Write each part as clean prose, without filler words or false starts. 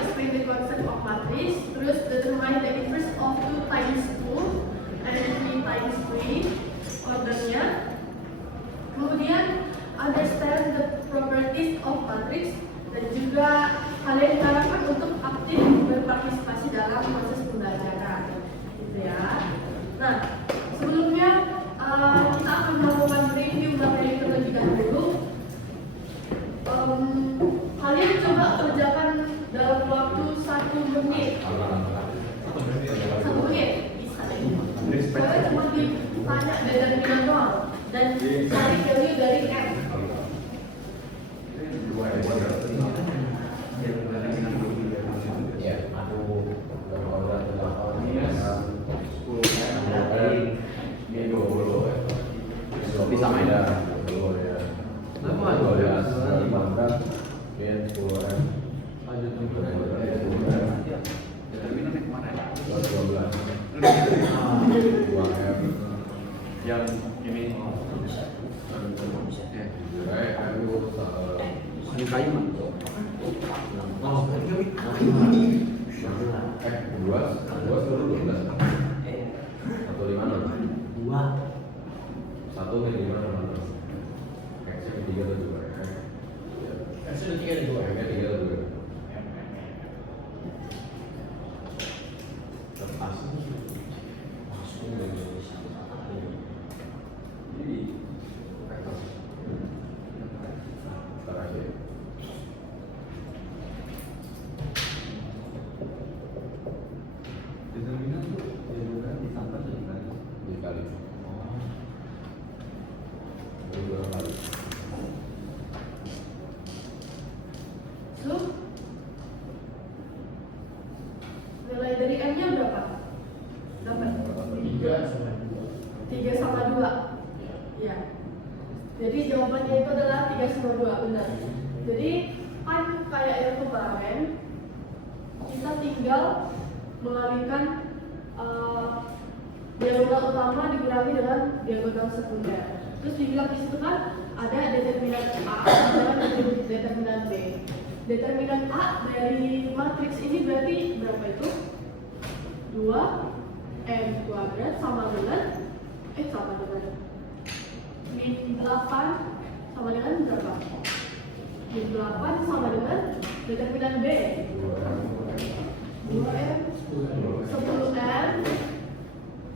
explain the concept of matrix, terus determine the inverse of 2 times 2 and 3 times 3 ordernya. Kemudian understand the properties of matrix, dan juga kalian diharapkan untuk aktif berpartisipasi dalam proses pembelajaran, gitu ya. Nah, sebelumnya kita akan melakukan review materi terlebih dahulu. Kalian coba kerjakan dalam waktu 1 menit. 1 menit bisa. Kalian cuma ditanya determinan doang dan cari value dari M. Sama ya, dulu ya. Nama 12, 15, bin 10M. Lanjut 2M. Yang ini. Ini kayu mah. Oh, dua dulu 12. Atau 5 2. 1 ke 5 sama terus. X-nya 3 atau 2 ya? X-nya 3 atau 2? X-nya 3 atau 2? Lepas langsung dari jadi ntar aja. Determinan tuh dia ditambah dikali. So, nilai dari M-nya berapa? Dapat 3 sama 2. Ya. Jadi jawabannya itu adalah 3 sama 2, benar. Jadi kan kayak yang kemarin, kita tinggal mengalihkan diagonal utama dikurangi dengan diagonal sekunder. Terus dibilang di situ kan ada determinan A dan determinan B. Determinan A dari matriks ini berarti berapa itu? 2M kuadrat sama dengan min 8 sama dengan berapa? Min 8 sama dengan determinan B 2M 10M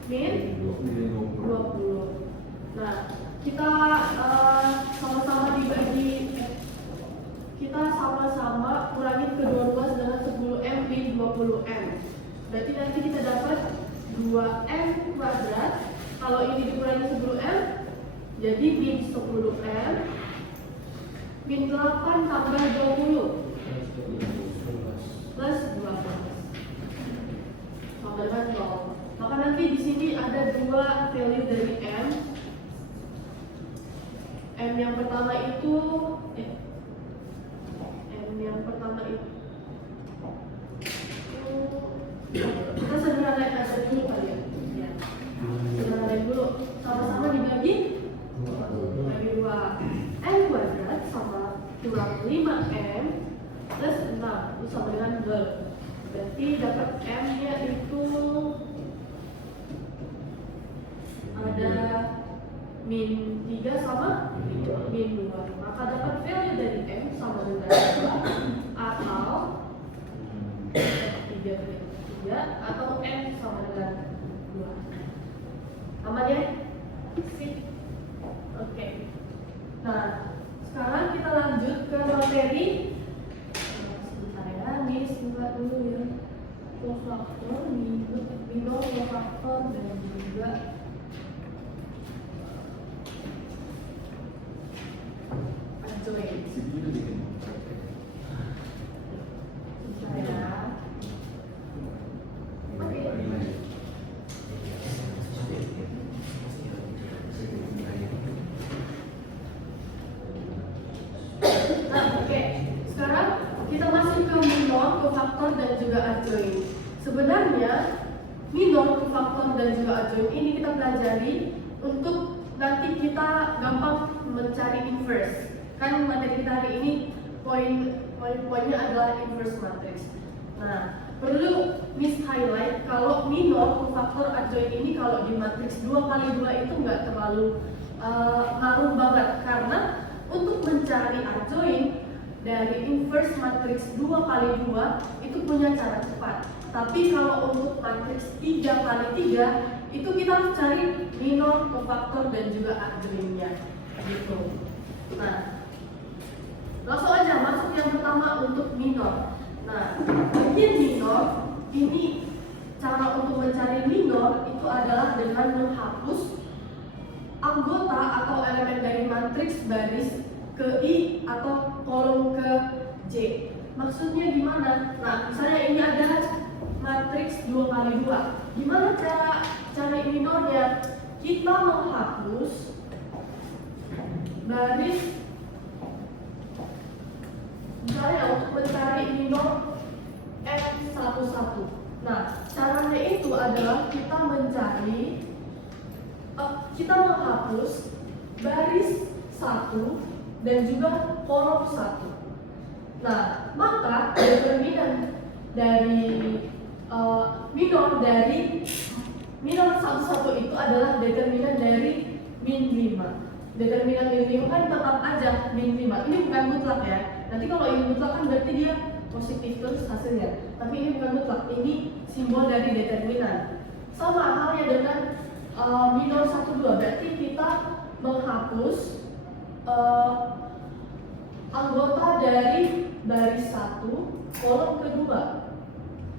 min 20. Nah, kita sama-sama dibagi, kita sama-sama kurangin kedua ruas dengan 10M min 20M. Berarti nanti kita dapat 2M kuadrat. Kalau ini dikurangi 10M jadi min 10M min 8 tambah 20 plus 12 sama dengan 0. Maka nanti di sini ada 2 value dari M. M yang pertama itu kita sederhanain aja dulu kali ya. Sederhanain dulu. Sama-sama dibagi 2. M kuadrat sama kurang 5M plus 6 itu sama dengan 2. Berarti dapat M-nya itu ada min 3 sama min 2. Maka dapat value dari M sama dengan 2 atau 3 atau M sama dengan 2. Aman ya? Sip. Oke. Nah, sekarang kita lanjut ke materi. Sebentar ya, Miss buka dulu ya. Kofaktor, minor kofaktor dan juga adjoint. Susah ya. Oke. Sekarang kita masuk ke minor, kofaktor dan juga adjoint. Sebenarnya minor, kofaktor dan juga adjoint ini kita pelajari untuk nanti kita gampang mencari inverse. Kan materi kita hari ini poin poin-poinnya adalah inverse matrix. Nah, perlu Miss highlight kalau minor kofaktor adjoint ini kalau di matriks 2x2 itu nggak terlalu ngaruh banget, karena untuk mencari adjoint dari inverse matriks 2x2 itu punya cara cepat. Tapi kalau untuk matriks 3x3 itu kita harus cari minor, kofaktor, dan juga adjointnya gitu. Nah, langsung aja masuk yang pertama untuk minor. Nah, bagian minor ini cara untuk mencari minor itu adalah dengan menghapus anggota atau elemen dari matriks baris ke I atau kolom ke J. Maksudnya gimana? Nah, misalnya ini ada matriks 2x2. Gimana cara cari minornya? Kita menghapus baris, misalnya untuk mencari minor M11. Nah, caranya itu adalah kita menghapus baris 1 dan juga kolom 1. Nah, maka determinan dari minor 11 itu adalah determinan dari min 5. Determinan min 5 kan tetap aja min 5. Ini bukan mutlak ya. Nanti kalau ini mutlak kan berarti dia positif terus hasilnya. Tapi ini bukan mutlak. Ini simbol dari determinan. Sama halnya dengan minor 12. Berarti kita menghapus anggota dari baris 1 kolom kedua.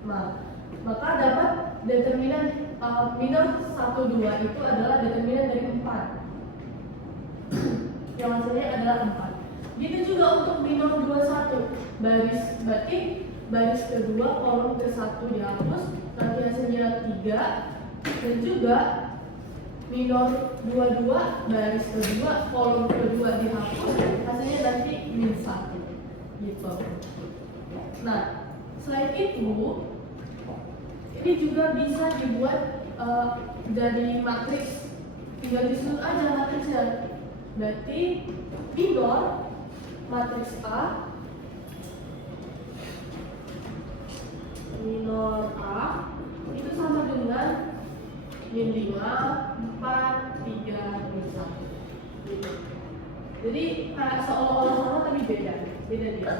Nah, maka dapat determinan minor 12 itu adalah determinan dari 4. Yang hasilnya adalah 4. Gitu juga untuk minor 21. Berarti baris kedua kolom ke-1 dihapus, nanti hasilnya 3. Dan juga minor 22 baris kedua kolom kedua dihapus, hasilnya nanti min 1 gitu. Nah, selain itu ini juga bisa dibuat dari matriks, tinggal disusun aja matriksnya. Berarti minor matriks A, minor A itu sama dengan min 5, 4, 3, min 1 gitu. Jadi kayak seolah-olah sama tapi beda dia.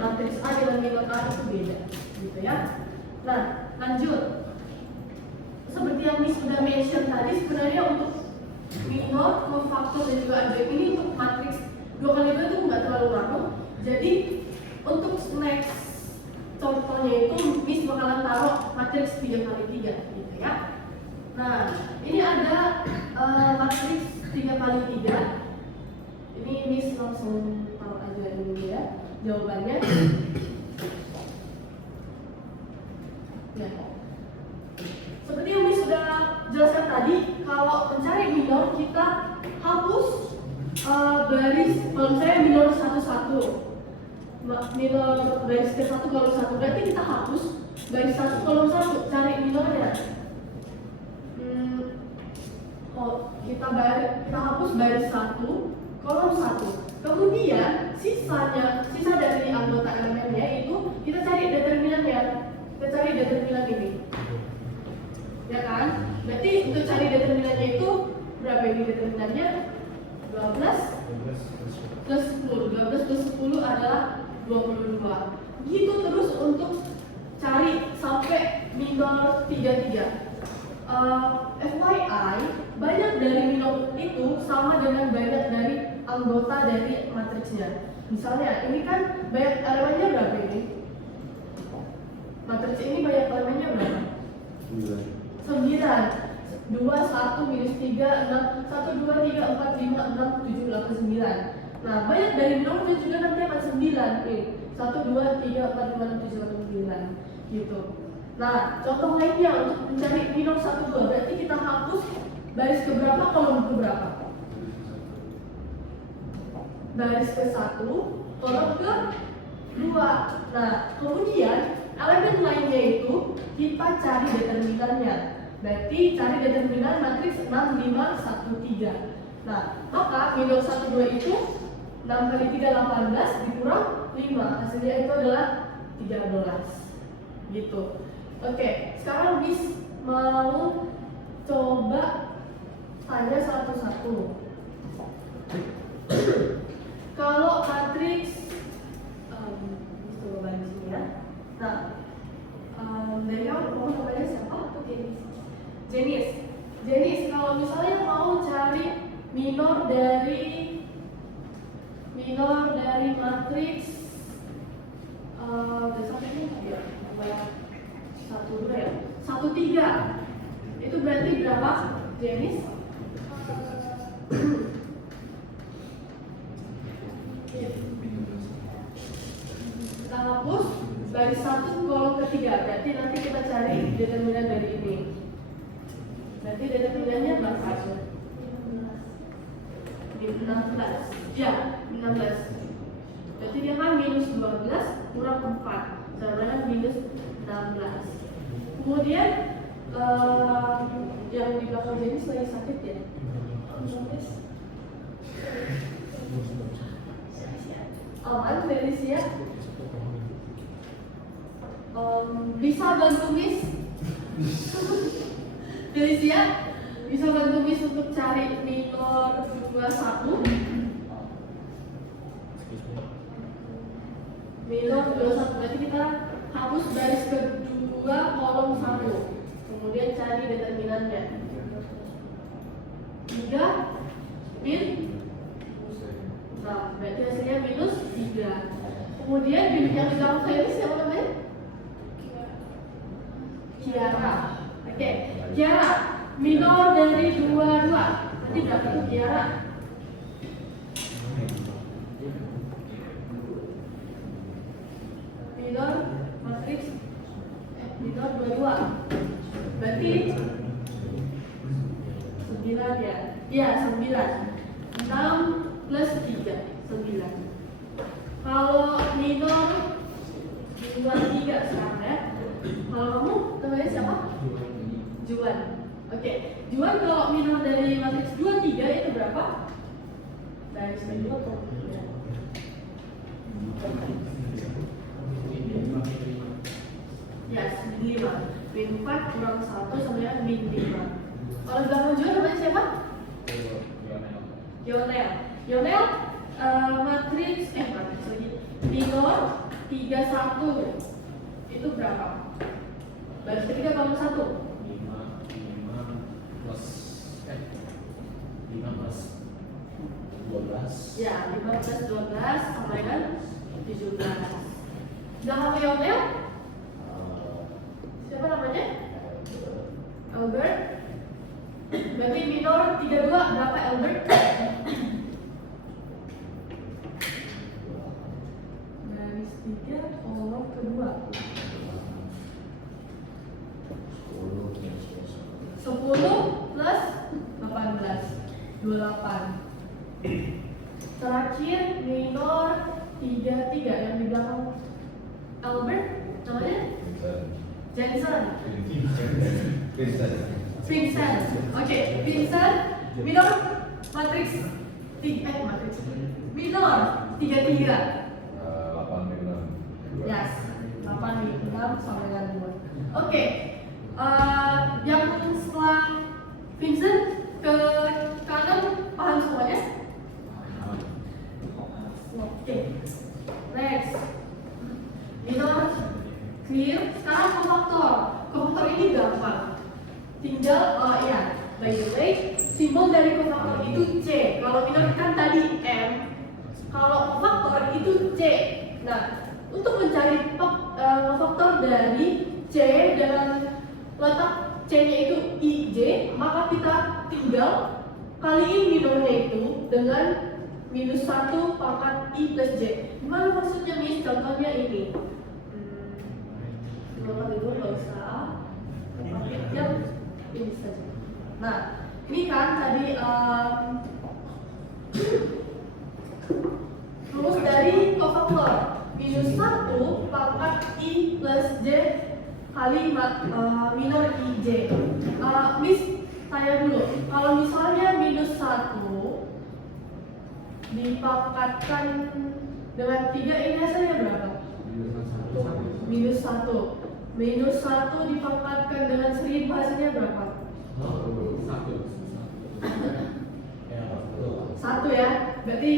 Matriks A dengan minor A itu beda gitu ya. Nah, lanjut. Seperti yang Miss sudah mention tadi, sebenarnya untuk minor, kofaktor, dan juga adjoint ini untuk matriks 2x2 itu nggak terlalu ngaruh. Jadi untuk next contohnya itu Miss bakalan taruh matriks 3x3 gitu ya. Nah, ini ada matriks 3x3. Ini Miss langsung taruh aja dulu ya jawabannya. Ya. Seperti yang Miss sudah jelaskan tadi, kalau mencari minor kita hapus baris, kalau misalnya minor 11, minor baris ke-1 kolom 1, berarti kita hapus baris 1 kolom 1, cari minornya. Kita hapus baris 1 kolom 1. Kemudian sisa dari anggota elemennya itu kita cari determinannya. Kita cari determinan ini. Ya kan? Berarti untuk cari determinannya itu berapa ini determinannya? 12 plus 10. 12 plus 10 adalah 22. Gitu terus untuk cari sampai minor 33. FYI, banyak dari minor itu sama dengan banyak dari anggota dari matriksnya. Misalnya, ini kan banyak elemennya berapa ini? Matriks ini banyak elemennya berapa? 9. 2, 1, minus 3, 6, 1, 2, 3, 4, 5, 6, 7, 8, 9. Nah, banyak dari minornya juga nanti akan 9 nih. 1, 2, 3, 4, 5, 6, 7, 8, 9 gitu. Nah, contoh lainnya untuk mencari minor 1, 2, berarti kita hapus baris keberapa, kolom keberapa? Baris ke-1, kolom ke-2. Nah, kemudian elemen lainnya itu kita cari determinannya. Berarti cari determinan matriks 6, 5, 1, 3. Nah, maka minor 1, 2 itu 6 kali 3, 18 dikurang 5, hasilnya itu adalah 13 gitu. Oke, sekarang Miss mau coba tanya satu-satu. Kalau matriks coba di sini ya. Nah, dari kamu namanya siapa? Jenis, kalau misalnya mau cari minor dari matriks besok ini ya, 1, 3 itu berarti berapa, Jenis? Kita hapus baris 1 kolom ketiga, berarti nanti kita cari determinan dari ini. Berarti determinannya berapa? 16. Ya, 16. Berarti dia kan minus 12 kurang 4, sama dengan minus 16. Kemudian yang di belakang Jenis lagi sakit ya? Aman, Felicia? Bisa bantu Miss? Felicia? Bisa bantu Miss untuk cari minor 21? Minor 21, berarti kita hapus baris kedua kolom 1, kemudian cari determinannya. 3 min, nah berarti hasilnya minus 3. Kemudian yang di belakang saya ini siapa namanya? Kiara. Oke, Kiara, minor dari 22 berarti berapa itu Kiara? Minor matriks minor 22 berarti 9 ya? Iya, 9. 6 plus 3, 9. Kalau minor 23 sekarang ya. Kalau kamu namanya siapa? Juan. Oke, Juan kalau minor dari matriks 23 itu berapa? Dari 9 atau 3? Ya, 5. Min 4 kurang 1 sama dengan min 5. Kalau belakang Juan namanya siapa? Yonel. Matriks lagi. Minor 31 itu berapa? Baris ketiga kolom 1. 5 plus 12. Ya, 5 plus 12 sama dengan 17. Belakang Yonel? Siapa namanya? Albert. Berarti minor 32 berapa Albert? Baris 3 kolom kedua. 10 plus 18, 28. Terakhir minor 33 yang di belakang Albert namanya? Jensen. Vincent. Oke, Vincent minor matriks minor 33. 8 min 6. Yes, 8 min 6 sampai dengan 2. Oke. Yang setelah Vincent ke kanan paham semuanya? Oke. Next. Minor clear. Sekarang kofaktor. Kofaktor ini gampang. Tinggal by the way, simbol dari kofaktor itu C. Kalau minor kan tadi M. Kalau kofaktor itu C. Nah, untuk mencari kofaktor dari C dengan letak C-nya itu IJ, maka kita tinggal kaliin minornya itu dengan minus 1 pangkat I plus J. Gimana maksudnya, Miss? Contohnya ini. Kalau dulu nggak usah. Yang ini saja. Nah, ini kan tadi rumus dari kofaktor minus 1 pangkat I plus J kali minor IJ. Miss tanya dulu, kalau misalnya minus 1 dipangkatkan Dengan 3 ini hasilnya berapa? Minus 1. Minus 1 dipangkatkan dengan 1000 hasilnya berapa? 1 ya. Berarti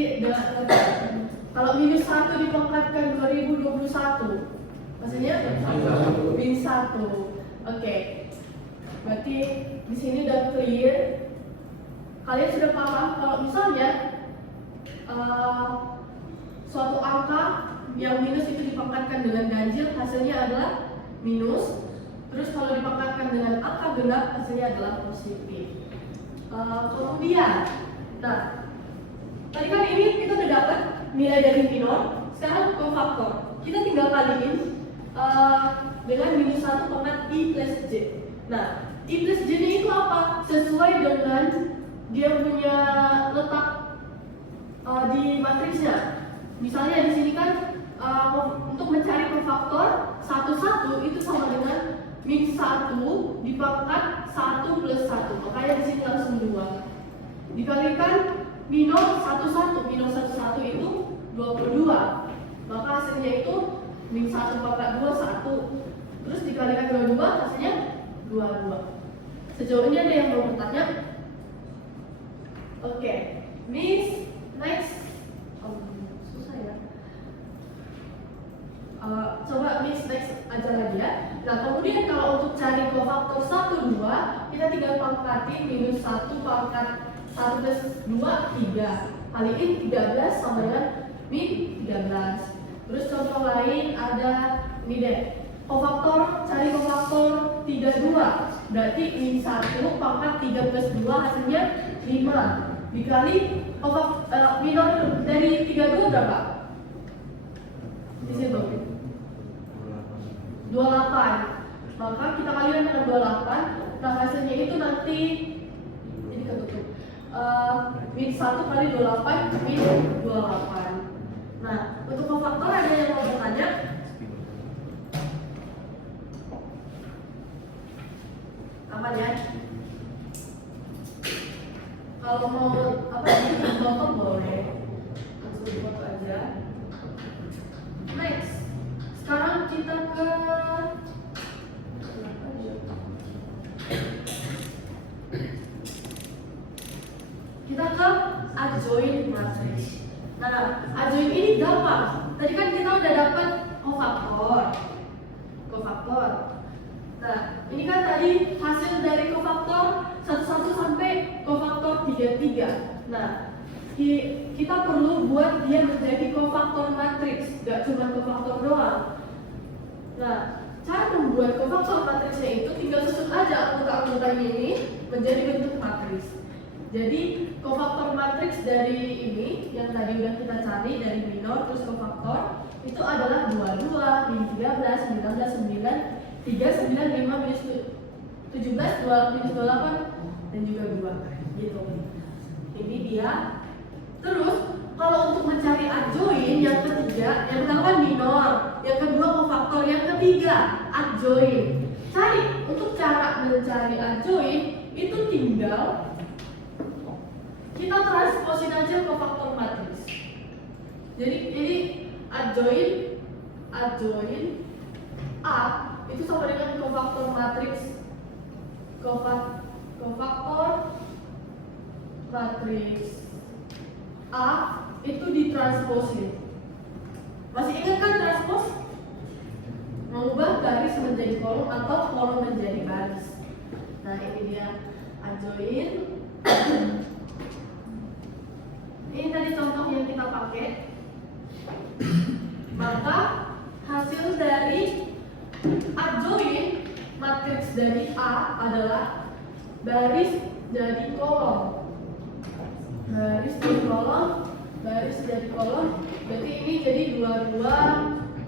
kalau minus 1 dipangkatkan 2021 hasilnya min 1. Oke. Berarti di sini udah clear. Kalian sudah paham kalau misalnya suatu angka yang minus itu dipangkatkan dengan ganjil hasilnya adalah minus. Terus kalau dipangkatkan dengan angka genap hasilnya adalah positif. Kemudian, nah tadi kan ini kita udah dapat nilai dari minor. Sekarang kofaktor. Kita tinggal kaliin dengan minus 1 pangkat I plus J. Nah, I plus J ini itu apa? Sesuai dengan dia punya letak di matriksnya. Misalnya di sini kan untuk mencari kofaktor 1 itu sama dengan min 1 dipangkat 1 plus 1. Makanya di sini langsung 2. Dikalikan minor 1 itu 22. Maka hasilnya itu min 1 pangkat 2 1. Terus dikalikan 22 hasilnya 22. Sejauh ini ada yang mau bertanya? Oke, Miss next. Susah ya. Coba Miss next aja lagi ya. Nah kemudian kalau untuk cari kofaktor 1 2 kita tinggal pangkatin minus 1 pangkat 1 plus 2 3. Kali ini 13 sama dengan min 13. Terus contoh lain ada ini deh. Cari kofaktor 32. Berarti min 1 pangkat 3 plus 2 hasilnya 5. Dikali minor dari 32 berapa? Di situ 28. Maka kita kalikan dengan 28. Nah hasilnya itu nanti ini ketutup. Min 1 kali 28 min 28. Nah untuk kofaktor ada yang mau bertanya? Aman ya? Kalau mau potong boleh langsung dipotong aja. Next, sekarang kita ke adjoint matrix. Nah, adjoint ini gampang. Tadi kan kita udah dapat kofaktor. Nah, ini kan tadi hasil dari kofaktor 11 sampai kofaktor 33. Nah, kita perlu buat dia menjadi kofaktor matriks, gak cuma kofaktor doang. Nah, cara membuat kofaktor matriksnya itu tinggal susun aja angka-angkanya ini menjadi bentuk matriks. Jadi kofaktor matriks dari ini yang tadi udah kita cari dari minor terus kofaktor itu adalah 22, min 13, 19, 9, 3, 9, 5, minus 17, 2, minus 28 dan juga 2 gitu. Ini dia. Terus kalau untuk mencari adjoint yang ketiga, yang pertama kan minor, yang kedua kofaktor, yang ketiga adjoint. Untuk cara mencari adjoint itu tinggal kita transposin aja kofaktor matriks. Jadi ini adjoint A itu sama dengan kofaktor matriks kofaktor matriks A itu ditransposin. Masih ingat kan transpos? Mengubah garis menjadi kolom atau kolom menjadi baris. Nah ini dia adjoint. Ini tadi contoh yang kita pakai. Maka hasil dari adjoint matriks dari A adalah baris jadi kolom. Baris jadi kolom, baris jadi kolom. Berarti ini jadi 22,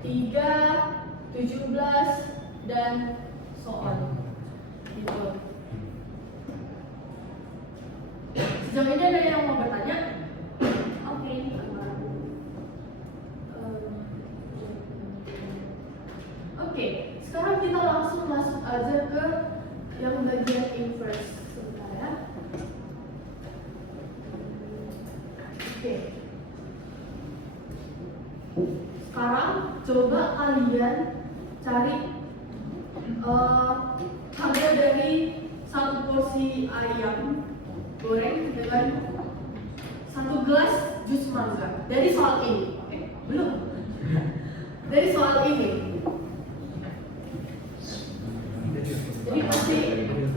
3, 17 dan so on. Gitu. Sejauh ini ada yang mau bertanya? Oke. Oke, sekarang kita langsung masuk aja ke yang bagian inverse. Sebentar ya. Oke. coba kalian cari harga dari satu porsi ayam goreng dengan satu gelas jus mangga dari soal ini. Oke, belum? Dari soal ini. Jadi pasti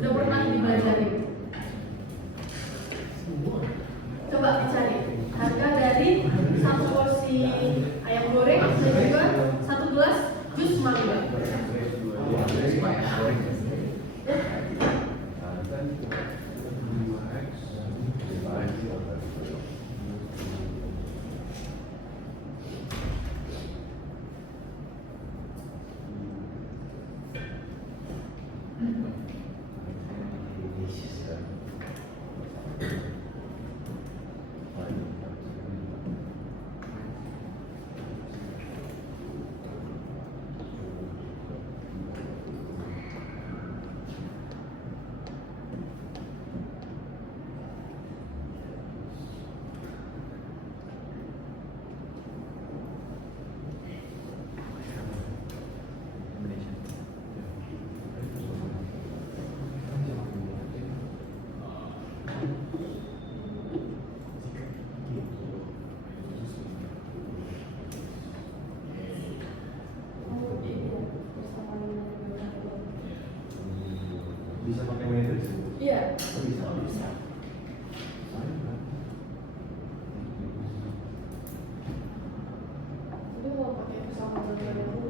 udah pernah dipelajari. Coba dicari harga dari satu porsi ayam goreng dan juga satu gelas jus mangga. Bisa pakai matrix? Iya. Bisa. Jadi mau pakai persamaan itu.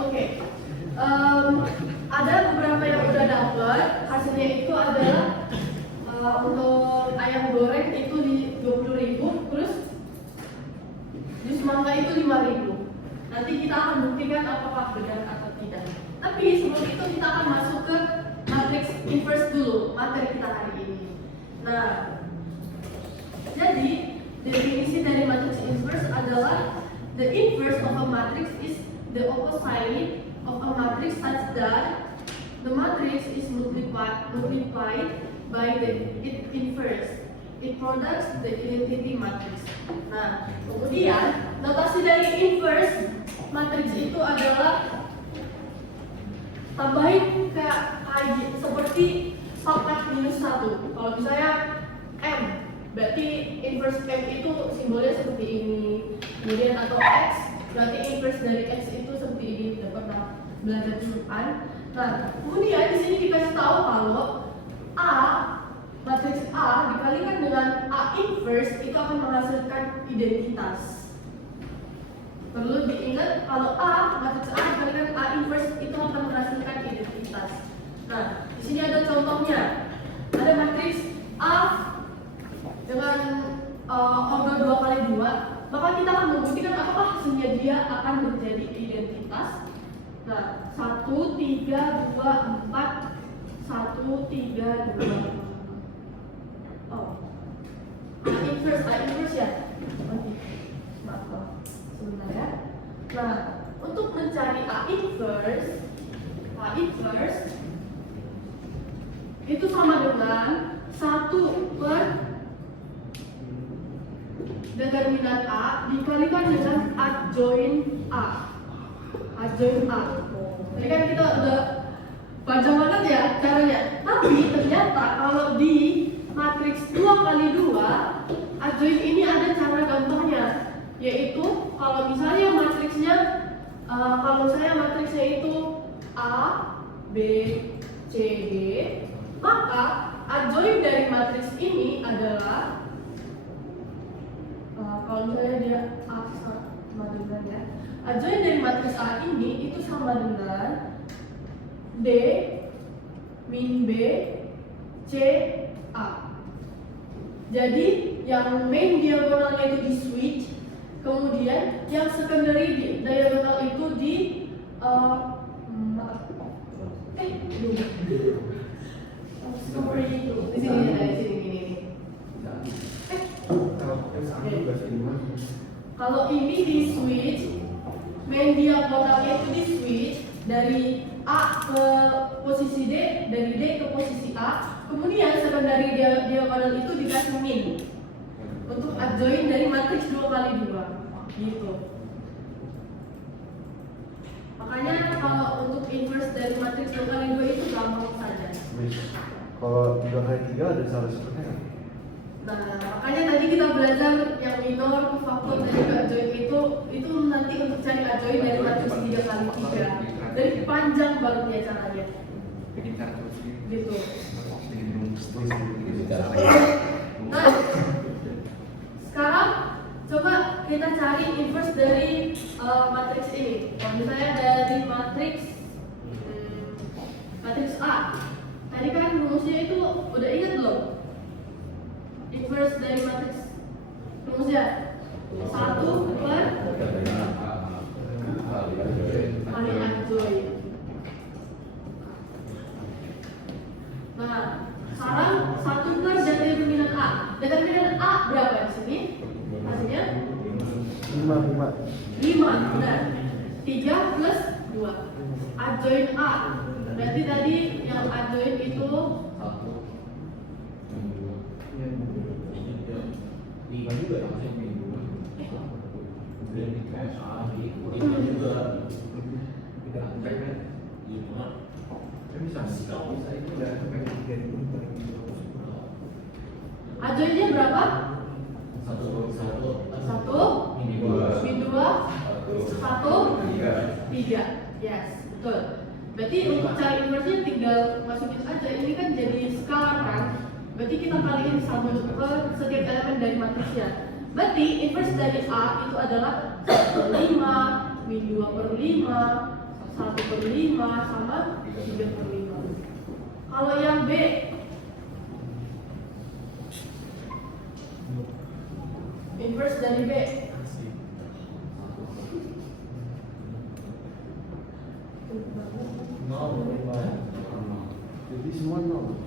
Oke, ada beberapa yang udah dapet. Hasilnya itu adalah untuk ayam goreng itu di 20.000, terus jus mangga itu 5.000. Nanti kita akan buktikan apakah benar atau tidak. Tapi sebelum itu kita akan masuk ke matrix inverse dulu, materi kita hari ini. Nah, jadi definisi dari matrix inverse adalah the inverse of a matrix is the opposite of a matrix such that the matrix is multiplied by its inverse. It products the identity matrix. Nah, kemudian notasi dari inverse matrix itu adalah tambahin kayak seperti pangkat minus 1. Kalau misalnya M, berarti inverse M itu simbolnya seperti ini. Kemudian atau X, berarti inverse dari X itu seperti ini. Udah pernah belajar dulu kan? Nah, kemudian di sini dikasih tahu kalau A, matriks A dikalikan dengan A inverse itu akan menghasilkan identitas. Perlu diingat kalau A, matriks A dikalikan A inverse itu akan menghasilkan identitas. Nah, di sini ada contohnya. Ada matriks A dengan order 2 kali 2, maka kita akan membuktikan apakah hasilnya dia akan menjadi identitas. Nah, 1, 3, 2, 4, 1, 3, 2. Oh, A inverse ya. Maaf, sebentar ya. Nah, untuk mencari A inverse itu sama dengan 1 per determinan A dikalikan dengan adjoint A. adjoin A. Tadi kan kita udah panjang banget ya caranya. Tapi ternyata kalau di matriks 2 kali 2, adjoin ini ada cara gampangnya, yaitu kalau misalnya matriksnya itu A, B, C, D, maka adjoin dari matriks ini adalah kalau misalnya dia A sama dengan ya, adjoin dari matriks A ini itu sama dengan D min B C A. Jadi yang main diagonalnya itu di switch, kemudian yang secondary diagonal itu di seperti itu. Di sini gini. Kalau ini di switch, main diagonalnya itu di switch dari A ke posisi D, dari D ke posisi A, kemudian secondary diagonal itu dikasih min untuk adjoin dari matriks 2 kali 2 gitu. Makanya kalau untuk inverse dari matriks 2 kali 2 itu gampang saja. Kalau 3 kali 3 ada salah seperti apa? Nah, makanya tadi kita belajar yang minor, faktor dan juga adjoin itu nanti untuk cari adjoin dari matriks 3 kali 3. Dari panjang banget ya caranya. Bikin kartu Gitu. bikin rumus Nah, sekarang coba kita cari inverse dari matriks ini. Kalau misalnya dari matriks A, tadi kan rumusnya itu udah ingat belum? Inverse dari matriks rumusnya 1 per kali adjoin. Nah, sekarang 1 per determinan A. Determinan A berapa di sini? Hasilnya 5, benar. 3 plus 2. Adjoin A. Berarti tadi yang adjoin itu 5. adjoinnya berapa? 1 Ini min 2 1 3. Yes, betul. Berarti untuk cari inverse-nya tinggal masukin aja. Ini kan jadi skala kan? Berarti kita kaliin 1 per setiap elemen dari matriksnya. Berarti inverse dari A itu adalah 1 per 5, min 2 per 5, 1 per 5, sama 3 per 5. Kalau yang B, inverse dari B, Jadi semua 0.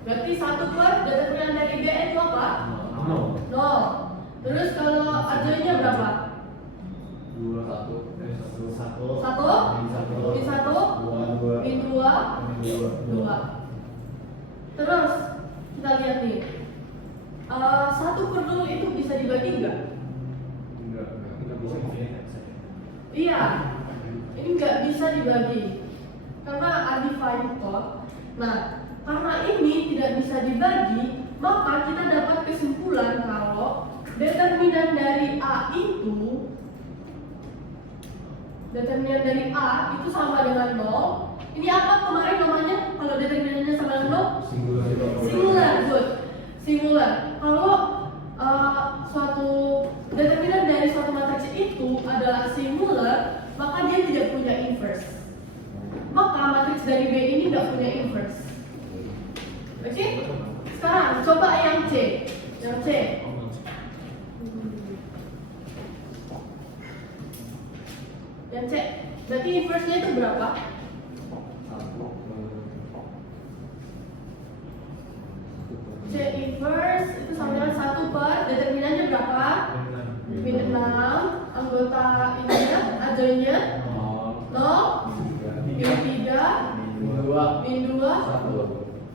berarti 1 per determinan dari B itu apa? 0. Terus kalau adjoinnya berapa? 2 1 1 min 1 min 2 2. Terus kita lihat nih, 1 per 0 itu bisa dibagi nggak? Iya, ini nggak bisa dibagi karena undivided. Nah, karena ini tidak bisa dibagi, maka kita dapat kesimpulan kalau determinan dari A itu sama dengan 0. Ini apa kemarin namanya? Kalau determinannya sama dengan 0? Singular, good. Singular. Kalau suatu determinan dari suatu matriks itu adalah singular, maka dia tidak punya inverse. Maka matriks dari B ini nggak punya inverse. Oke? Sekarang coba yang C. Yang C. Yang C. Berarti inverse-nya itu berapa? C inverse itu sama dengan 1 per determinannya berapa? Min 6. Anggota ininya, adjoinnya 0, min 3, min 2,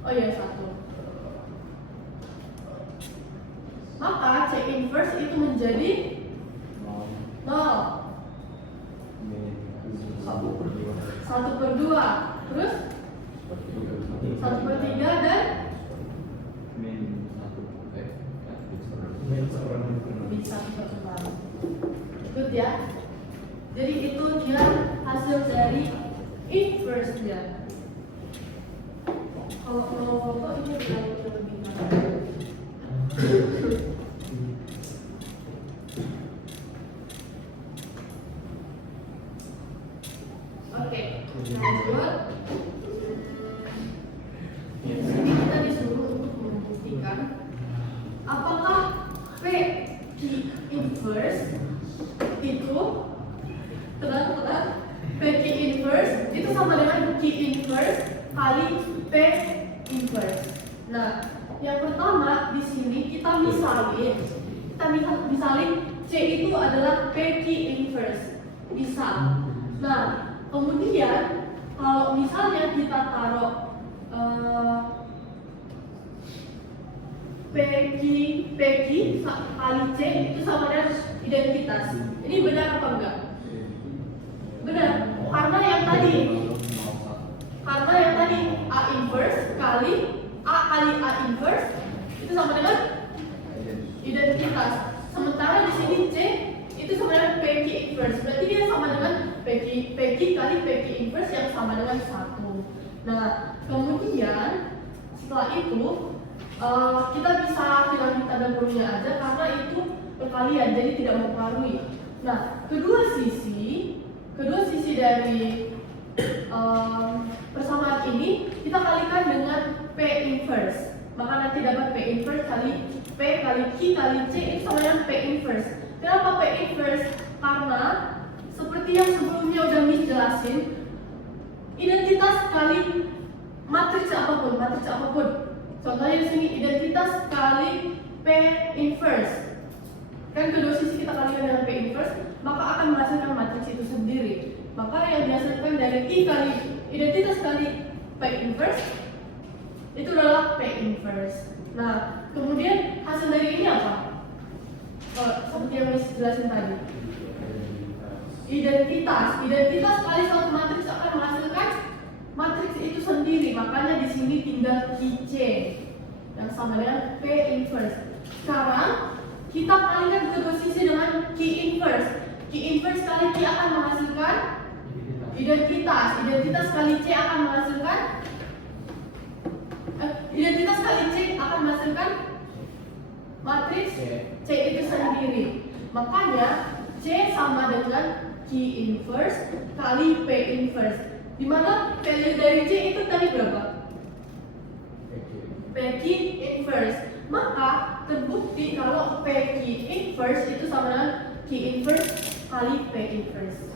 oh iya 1. Maka C inverse itu menjadi 1/2. Terus 1/3 dan bisa 1/4. Good ya. Jadi itu dia hasil dari inverse-nya. Kalau mau foto ini lebih banyak. Oke, lanjut. Di sini kita disuruh untuk membuktikan apakah PQ inverse itu PQ inverse itu sama dengan Q inverse kali P inverse. Nah, yang pertama di sini kita misalin C itu adalah PQ inverse. Bisa. Nah, kemudian kalau misalnya kita taruh PQ kali C itu sama dengan identitas. Ini benar apa enggak? Benar. Karena yang tadi A inverse kali A inverse itu sama dengan identitas. Sementara di sini C itu sama dengan PQ inverse. Berarti dia sama dengan PQ kali PQ inverse yang sama dengan 1. Nah, kemudian setelah itu kita bisa hilangin tanda kurungnya aja karena itu perkalian, jadi tidak mempengaruhi. Nah, kedua sisi dari persamaan ini kita kalikan dengan P inverse. Maka nanti dapat P inverse kali P kali Q kali C itu sama dengan P inverse. Kenapa P inverse? Karena seperti yang sebelumnya udah Miss jelasin, identitas kali matriks apapun. Contohnya di sini identitas kali P inverse. Kan kedua sisi kita kalikan dengan P inverse, maka akan menghasilkan matriks itu sendiri. Maka yang dihasilkan dari I kali identitas kali P inverse itu adalah P inverse. Nah, kemudian hasil dari ini apa? Seperti yang Miss jelasin tadi. Identitas kali suatu matriks akan menghasilkan matriks itu sendiri. Makanya di sini tinggal QC yang sama dengan P inverse. Sekarang kita kalikan kedua sisi dengan Q inverse. Q inverse kali Q akan menghasilkan identitas kali C akan menghasilkan identitas kali C akan menghasilkan matriks C itu sendiri. Makanya C sama dengan Q inverse kali P inverse. Di mana value dari C itu tadi berapa? PQ inverse. Maka terbukti kalau PQ inverse itu sama dengan Q inverse kali P inverse.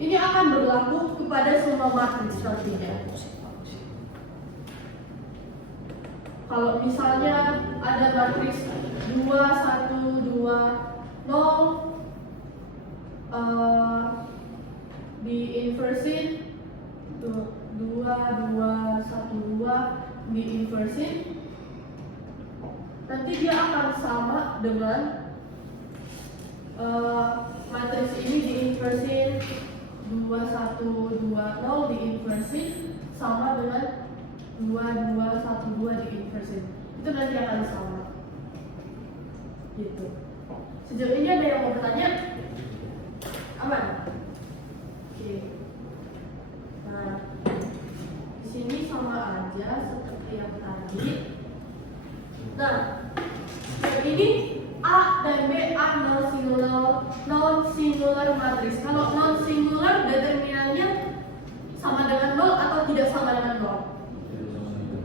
Ini akan berlaku kepada semua matriks nantinya. Kalau misalnya ada matriks 2, 1, 2, 0 di inversin 2, 2, 1, 2 di inversin, nanti dia akan sama dengan matriks ini di inversin 2, 1, 2, 0 di inversin sama dengan 2, 2, 1, 2 di inversin. Itu nanti akan sama. Gitu. Sejauh ini ada yang mau bertanya? Aman? Oke. Nah, di sini sama aja seperti yang tadi. Nah, yang ini A dan B non singular matriks. Kalau non singular determinannya sama dengan 0 atau tidak sama dengan 0?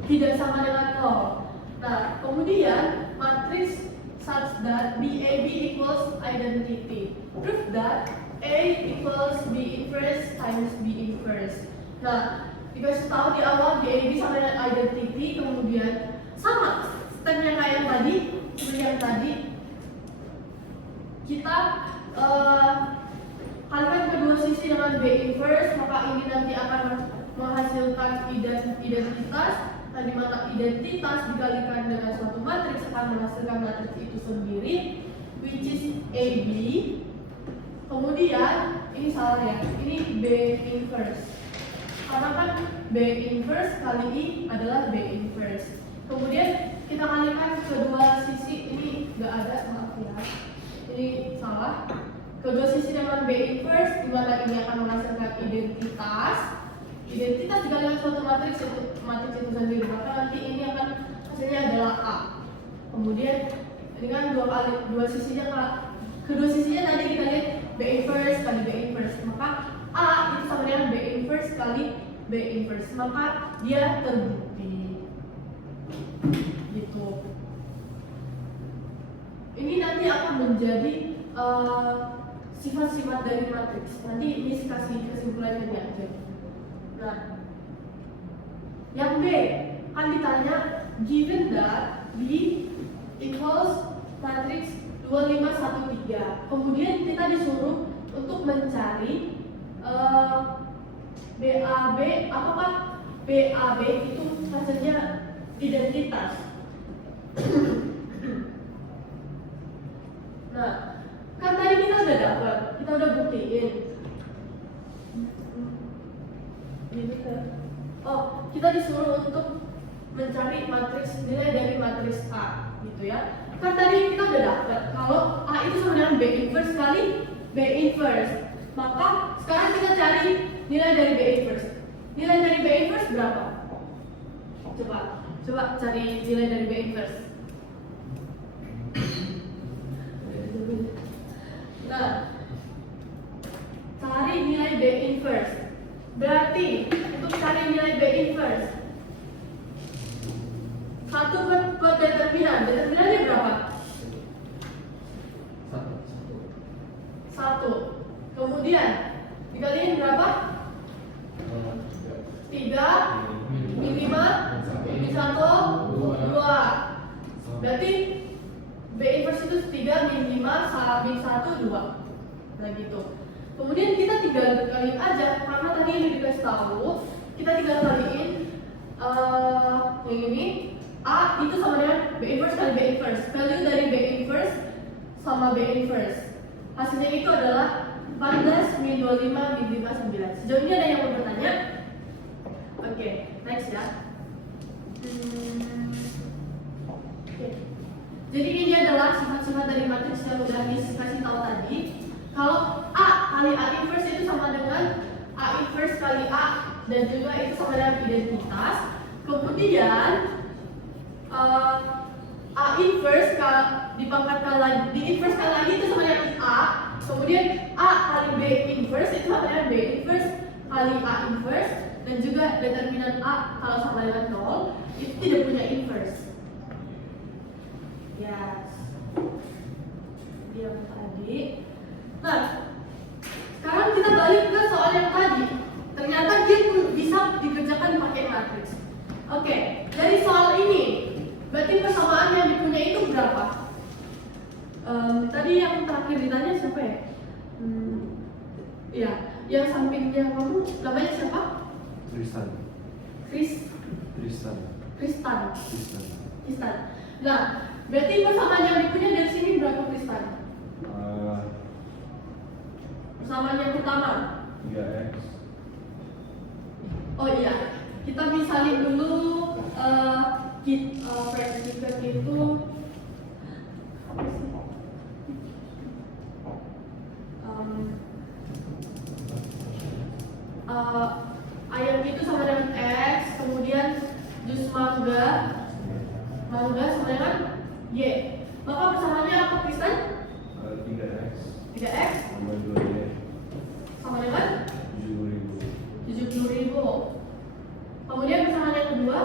Tidak sama dengan 0. Nah, kemudian matriks such that BAB equals identity. Prove that A equals B inverse times B inverse. Nah, dikasih tahu di awal BAB sama dengan identity, kemudian sama stepnya kayak yang tadi, seperti yang tadi kita kalikan kedua sisi dengan B inverse, maka ini nanti akan menghasilkan identitas. Nah, di mana identitas dikalikan dengan suatu matriks akan menghasilkan matriks itu sendiri, which is AB. Kemudian ini salah ya, ini B inverse. Karena kan B inverse kali I adalah B inverse. Kemudian kita kalikan kedua sisi, ini nggak ada, maaf ya, ini salah. Kedua sisi dengan B inverse, di mana ini akan menghasilkan identitas. Identitas dikalikan suatu matriks itu sendiri, maka nanti ini akan hasilnya adalah A. Kemudian dengan dua sisinya, kedua sisinya nanti kita lihat B inverse kali B inverse, maka A itu sama dengan B inverse kali B inverse, maka dia terbukti. Gitu. Ini nanti akan menjadi sifat-sifat dari matriks. Nanti ini kasih kesimpulannya di akhir. Nah, yang B kan ditanya given that B equals matriks 2513. Kemudian kita disuruh untuk mencari BAB, apakah BAB itu hasilnya identitas. Nah, kan tadi kita udah dapat, kita udah buktiin. Oh, kita disuruh untuk mencari matriks, nilai dari matriks A, gitu ya. Kan tadi kita udah dapat kalau A itu sama dengan B inverse kali B inverse. Maka sekarang kita cari nilai dari B inverse. Nilai dari B inverse berapa? Coba cari nilai dari B inverse. Nah, cari nilai B inverse. Berarti untuk cari nilai B inverse, satu per determinan. Determinannya berapa? Satu. Kemudian dikaliin berapa? 3 min 5 min 1 2. Berarti B inverse itu 3 min 5 min 1 2. Nah gitu. Kemudian kita tinggal kaliin aja, karena tadi ini dikasih tahu, kita tinggal kaliin yang ini A itu sama dengan B inverse kali B inverse. Value dari B inverse sama B inverse, hasilnya itu adalah 14 min 25 min 5 9. Sejauh ini ada yang mau bertanya? Oke, next ya. Jadi ini adalah sifat-sifat dari matriks yang udah dikasih tahu tadi. Kalau A kali A inverse itu sama dengan A inverse kali A, dan juga itu sama dengan identitas. Kemudian A inverse dipangkatkan lagi, di inverse kali lagi itu sama dengan A. Kemudian A kali B inverse itu sama dengan B inverse kali A inverse, dan juga determinan A kalau sama dengan 0 itu tidak punya inverse. Yes. Yang tadi. Nah, sekarang kita balik ke soal yang tadi. Ternyata dia bisa dikerjakan pakai matriks. Oke, dari soal ini berarti persamaan yang dipunyai itu berapa? Tadi yang terakhir ditanya siapa ya? Ya, yang sampingnya kamu namanya siapa? Tristan. Tristan. Tristan. Nah, berarti persamaan yang dipunyai dari sini berapa, Tristan? Persamaan yang pertama 3x. Oh iya, kita misalin dulu predikat itu apa sih? Ayam itu sama dengan X, kemudian jus mangga sama dengan Y. Maka persamaannya apa, Kristen? 3x 3X sama 2y sama dengan 70.000. 70.000. Kemudian persamaan yang kedua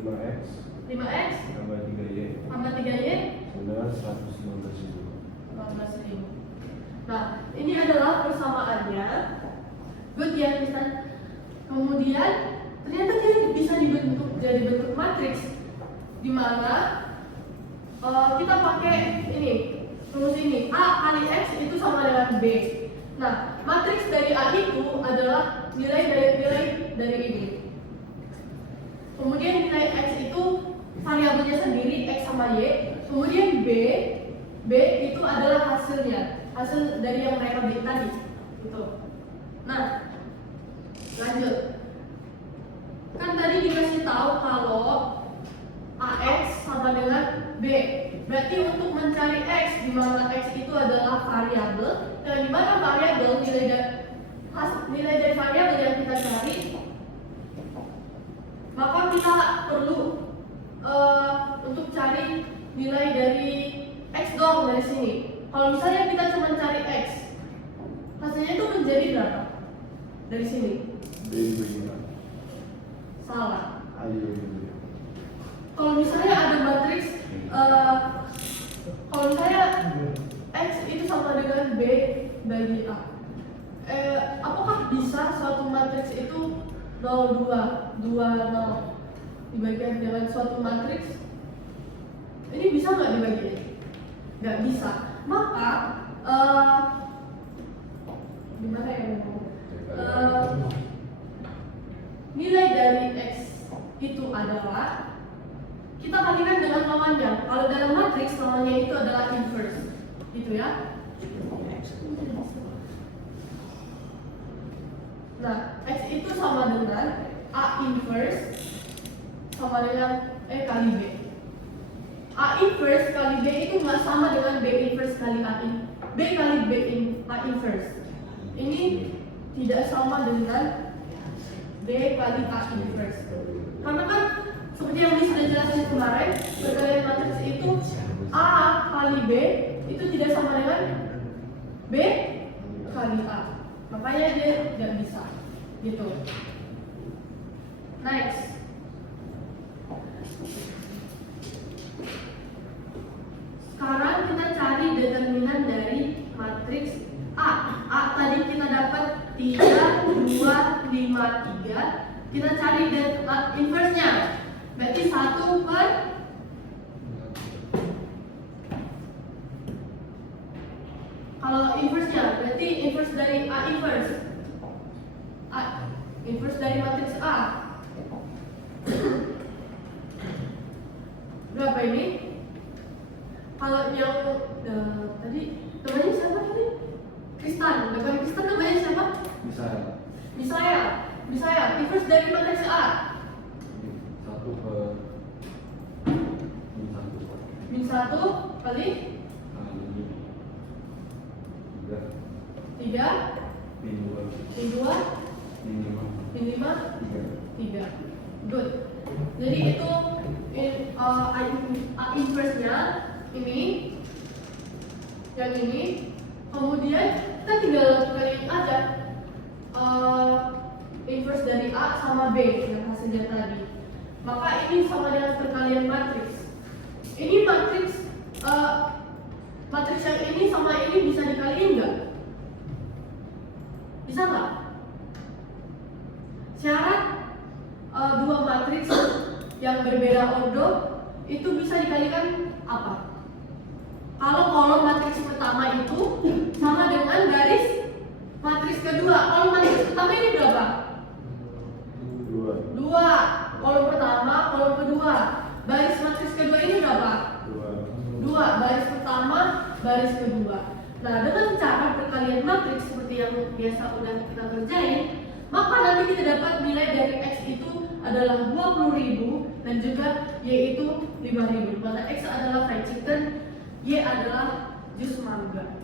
5X tambah 3y tambah 3Y sama 115.000. Nah, ini adalah persamaannya. Good ya, Kristen. Kemudian ternyata dia bisa dibentuk jadi bentuk matriks, di mana kita pakai ini rumus ini A kali X itu sama dengan B. Nah, matriks dari A itu adalah nilai dari ini. Kemudian nilai X itu variabelnya sendiri X sama Y. Kemudian B itu adalah hasilnya. hasil dari yang mereka beli tadi gitu. Nah, lanjut. Kan tadi dikasih tahu kalau AX sama dengan B. Berarti untuk mencari X, di mana X itu adalah variabel, dan di mana variabel nilai dari variabel yang kita cari, maka kita perlu untuk cari nilai dari X doang dari sini. Kalau misalnya kita cuma cari X, hasilnya itu menjadi berapa? Dari sini. B begini. Salah. Ayo. Kalau misalnya ada matriks, kalau misalnya X itu sama dengan B bagi A, apakah bisa suatu matriks itu 0, 2, 2, 0 dibagikan dengan suatu matriks? Ini bisa nggak dibagi? Nggak bisa. Maka gimana ya ngomong? Nilai dari X itu adalah kita kalikan dengan lawannya. Kalau dalam matriks lawannya itu adalah inverse, gitu ya. Nah, X itu sama dengan A inverse sama dengan kali B. A inverse kali B itu nggak sama dengan B inverse kali B kali A inverse. Ini tidak sama dengan B kali A inverse. Karena kan seperti yang sudah jelasin kemarin, perkalian matriks itu A kali B itu tidak sama dengan B kali A. Makanya dia tidak bisa gitu. Next. Sekarang kita cari determinan dari matriks A. A tadi kita dapat 3, 2, 5, 3. Kita cari inverse-nya. Berarti 1 per kalau inverse-nya berarti inverse dari A inverse. Inverse dari matriks A. Berapa ini? Kalau yang tadi namanya siapa tadi? Kristan. Bukan Kristan, namanya siapa? Misaya. Inverse dari matriks A. 1 per Min 1 kali 3 Min 2 Min 5 3. Good. Jadi itu A inverse-nya ini, yang ini. Kemudian kita tinggal kaliin aja inverse dari A sama B yang hasilnya tadi. Maka ini sama dengan perkalian matriks. Ini matriks yang ini sama ini bisa dikaliin nggak? Bisa nggak? Syarat dua matriks yang berbeda ordo itu bisa dikalikan apa? Kalau kolom matriks pertama itu sama dengan garis matriks kedua. Kolom matriks pertama ini berapa? 2. Kolom pertama, kolom kedua. Baris matriks kedua ini berapa? 2. Baris pertama, baris kedua. Nah, dengan cara perkalian matriks seperti yang biasa udah kita kerjain, maka nanti kita dapat nilai dari X itu adalah 20.000 dan juga Y itu 5.000. Maka X adalah fried chicken, Y adalah jus mangga.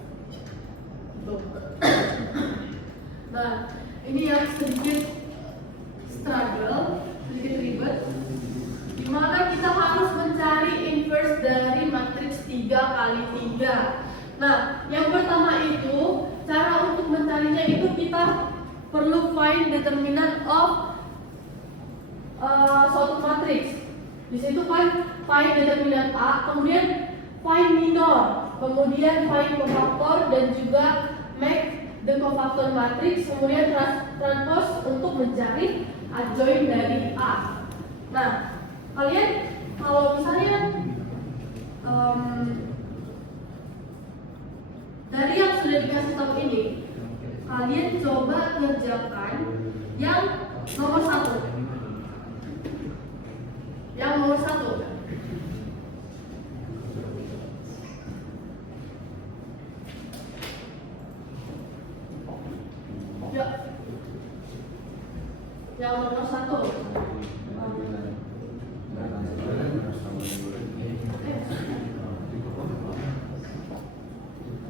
Tuh. Nah, ini yang sedikit struggle, sedikit ribet, dimana kita harus mencari inverse dari matriks 3 kali 3. Nah, yang pertama itu cara untuk mencarinya itu kita perlu find determinant of suatu matriks. Di situ kan find determinant A, kemudian find minor, kemudian find cofactor dan juga make the cofactor matrix, kemudian transpose untuk mencari adjoint dari A. Nah, kalian kalau misalnya dari yang sudah dikasih tahu ini, kalian coba kerjakan yang nomor 1. Yang nomor 1. Ya. Yang nomor 1.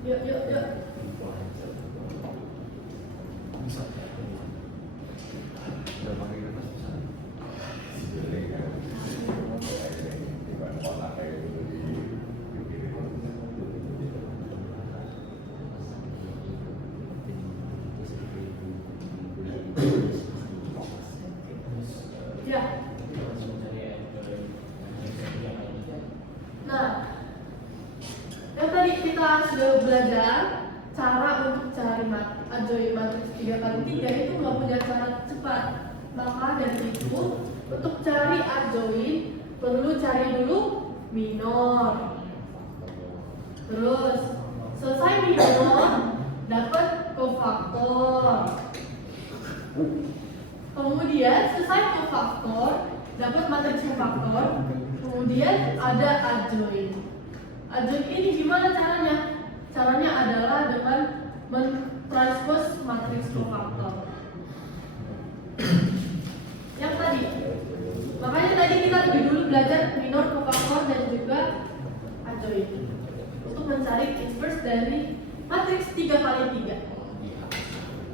Yuk, yuk, yuk. Udah pakai kertas bisa. Ya. Nah, yang tadi kita sudah belajar cara untuk cari adjoint matriks 3x3 itu nggak punya cara cepat. Maka dari itu untuk cari adjoint perlu cari dulu minor. Terus selesai minor dapat kofaktor. Kemudian selesai kofaktor dapat matriks kofaktor. Kemudian ada adjoint. Adjoint ini gimana caranya? Caranya adalah dengan mentranspose matriks kofaktor. Yang tadi. Makanya tadi kita lebih dulu belajar minor, kofaktor dan juga adjoint untuk mencari inverse dari matriks 3x3.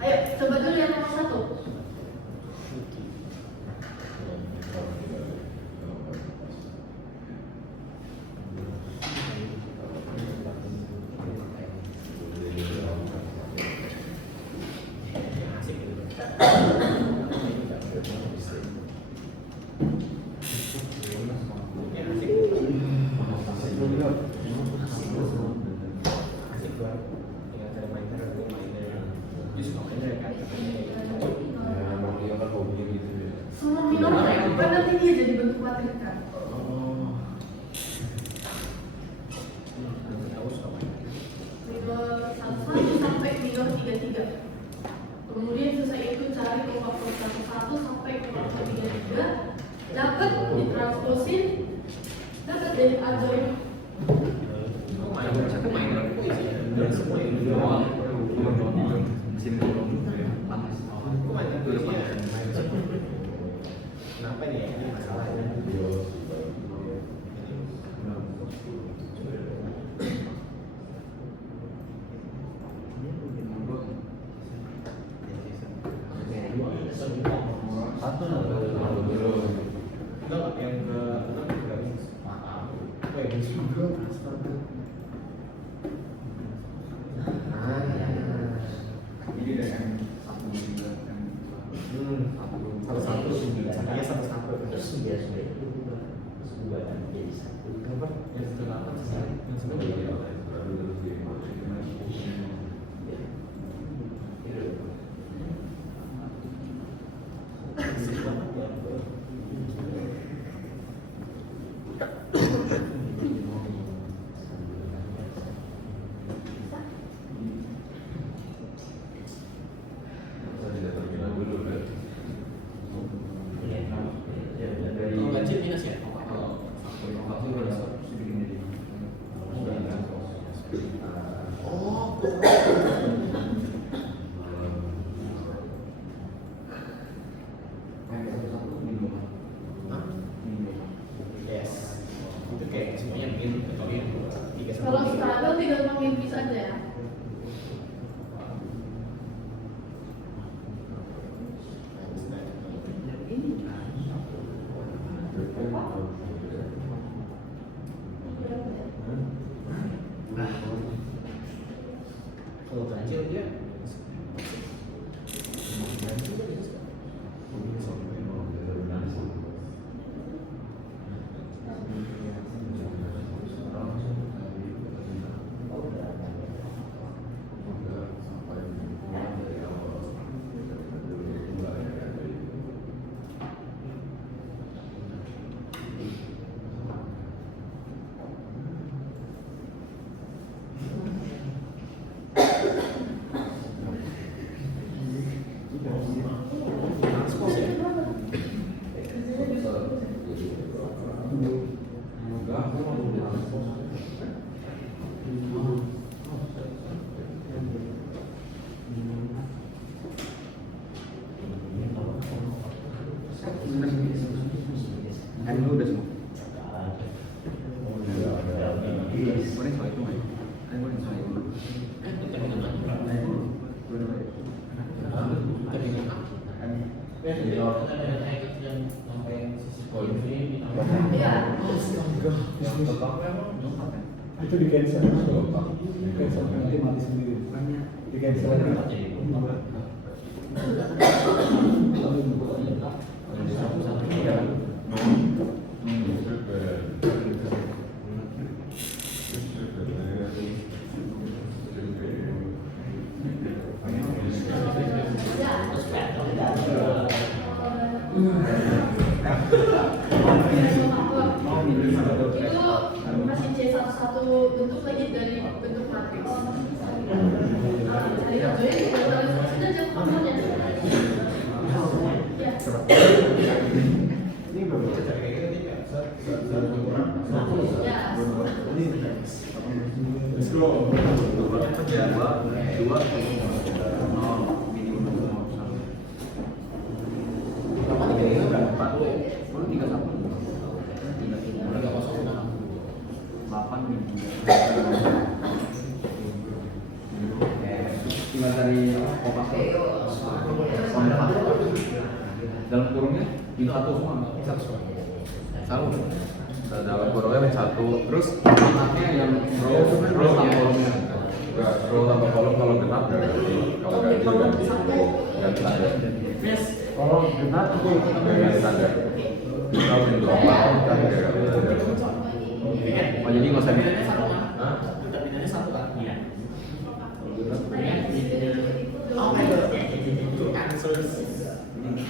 Ayo coba dulu yang nomor 1. Semua minor kan nanti dia jadi bentuk matriks kan. Minor 1 sampai minor 33. Kemudian selesai itu cari kofaktor 1 sampai kofaktor 33. Dapat ditransposin, dapat dari adjoint. Kenapa nih? Ini masalahnya. Satu Enggak, yang ke ini dengan satu Kalau struggle tinggal panggil bis aja ya. Kalau ganjil dia Kan lu udah semua. Boleh soal itu nggak? Kan boleh soal itu. Iya. Itu di cancel, nanti mati sendiri. Di cancel Itu masih C11 bentuk lagi dari bentuk matriks. Jadi contohnya sudah jam contohnya. Ya. Ini belum. Ya. Dalam kurungnya itu satu semua, selalu dalam kurungnya yang satu, terus anaknya yang row tanpa kolomnya, row tanpa kolom kalau genap ya ganti, kalau ganti ganti tanda. Kalau genap itu Ganti tanda. Kalau yang lompat kan ganti tanda. Oh jadi nggak usah di. Hah?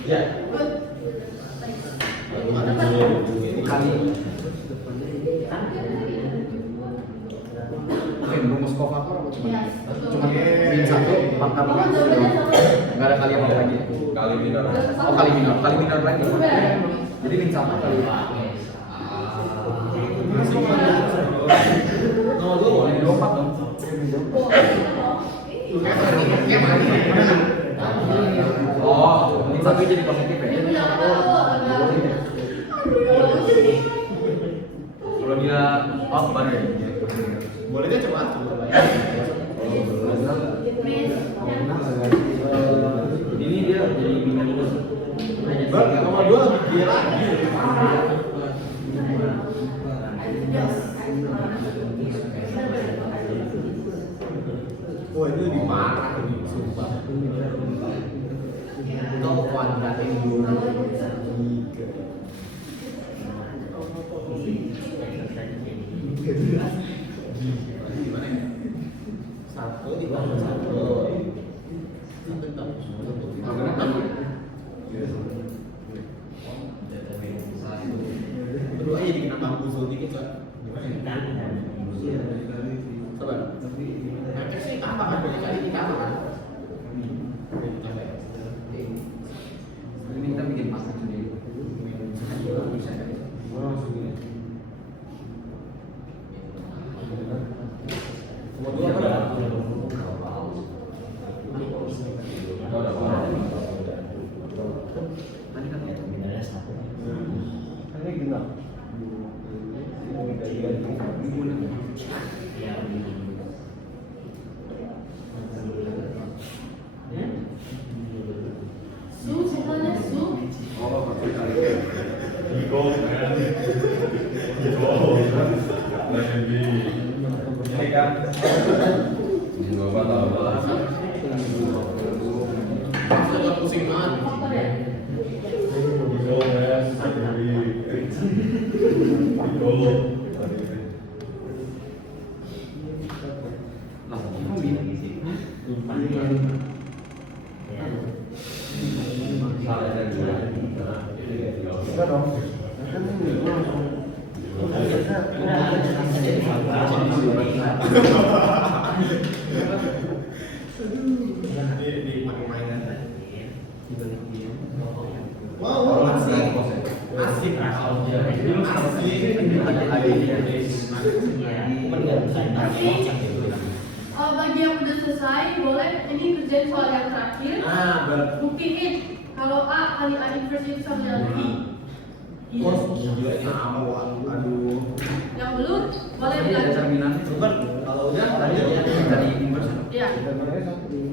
Ya. Rumus kofator apa cuma? Yes, betul. Cuma min satu pangkat Oh, jawabannya sama. nggak ada kali apa lagi. Kali minor. Oh kali minor lagi. Jadi min satu kali. Dua empat dong. Oh, min satu jadi positif ya? Kalau dia off mana ya? Bolehnya coba. Ini dia jadi minor. Nomor dua dia lagi. Wah ini lebih parah ini, sumpah. Kau kuadratin dulu. Satu di bawah satu. Kedua aja dikit nambah usul dikit lah. Coba. Nanti sih tambah kan banyak kali ditambah kan. Ini minta bikin masak sendiri. ini genap. Su, semuanya su. Ini kan. Nggak apa-apa. Pusing banget. Apa ya? Enggak dong. Kan ini gua langsung. Wow, asik. Asik. Bagi yang udah selesai, boleh ini kerjain soal yang terakhir. Nah, Buktiin kalau A kali A inverse itu sama dengan I. Iya. Gila ini sama aduh. Yang belum boleh Ada dilanjut. cerminan. Bukan kalau udah lanjut ya. Dari inverse. Iya.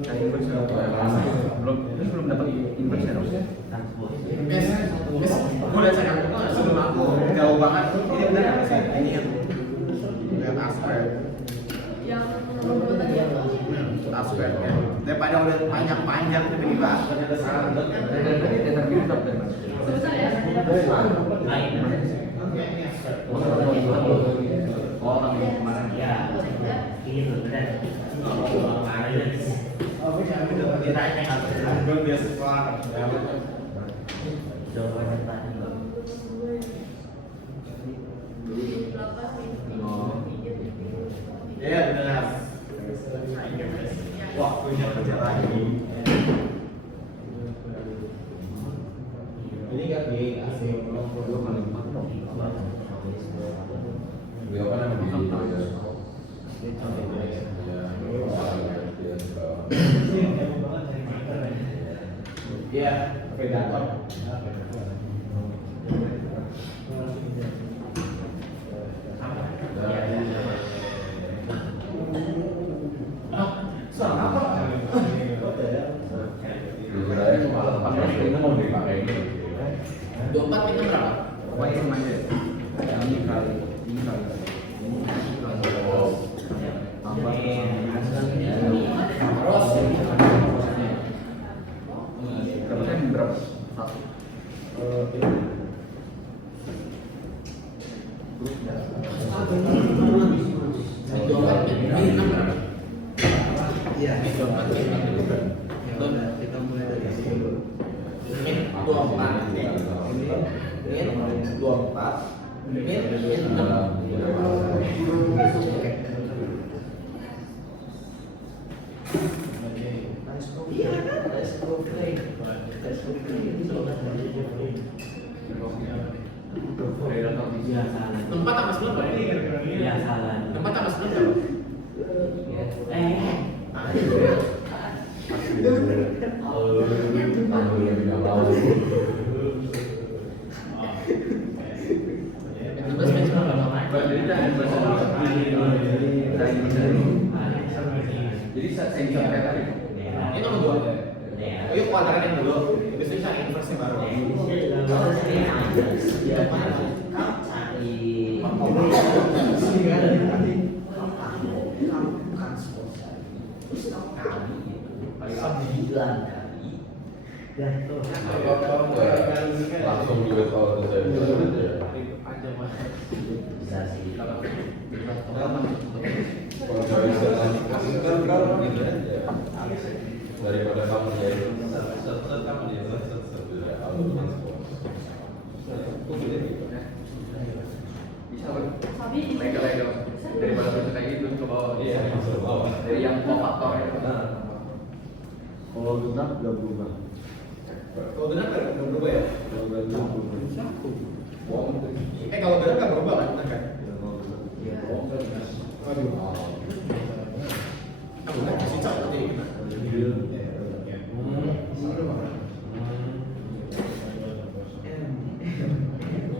Dari inverse. Belum dapat inverse ya. Mes, gue lihat saya aku sebelum aku jauh banget. Ini benar nggak sih? Ini yang lihat aspek, Yang nomor tadi apa? aspek ya. Daripada udah panjang-panjang tiba-tiba ternyata salah. Dari determinan dapat. Sebesar ya. Orang yang kemarin ya. Gue biasa sekolah. Iya benar. Wah, punya kerja lagi. Ini kan di asing. Beliau kan yang di Iya, predator. Sebenarnya itu malah tempat ini mau dipakai ini. 24 itu berapa? Pokoknya semuanya. Ini kali. Tambah. Terus Dapatnya berapa? Satu. Iya, kita mulai dari sini. Ini 24, ini 24, ini 6. Tempat apa sebelum berapa? Ya salah. Tempat apa sebelum berapa? Jadi saya bisa kayak tadi. Ini nomor 2. Oh iya, kuadran yang dulu. Biasanya cari inverse baru. Langsung duit kalau saya kalau saya bisa kasih kan gitu aja daripada kamu jadi kamu dia Bisa kan? Sabi di Legal. Daripada bisa kayak gitu ke bawah. iya masuk bawah. Dari yang faktor ya. Kalau genap nggak berubah. Kalau benar nggak berubah ya? Kalau genap berubah. Kalau benar nggak berubah kan? Benar kan? Ya, kalau genap. Aduh. Aku kan kasih cap tadi.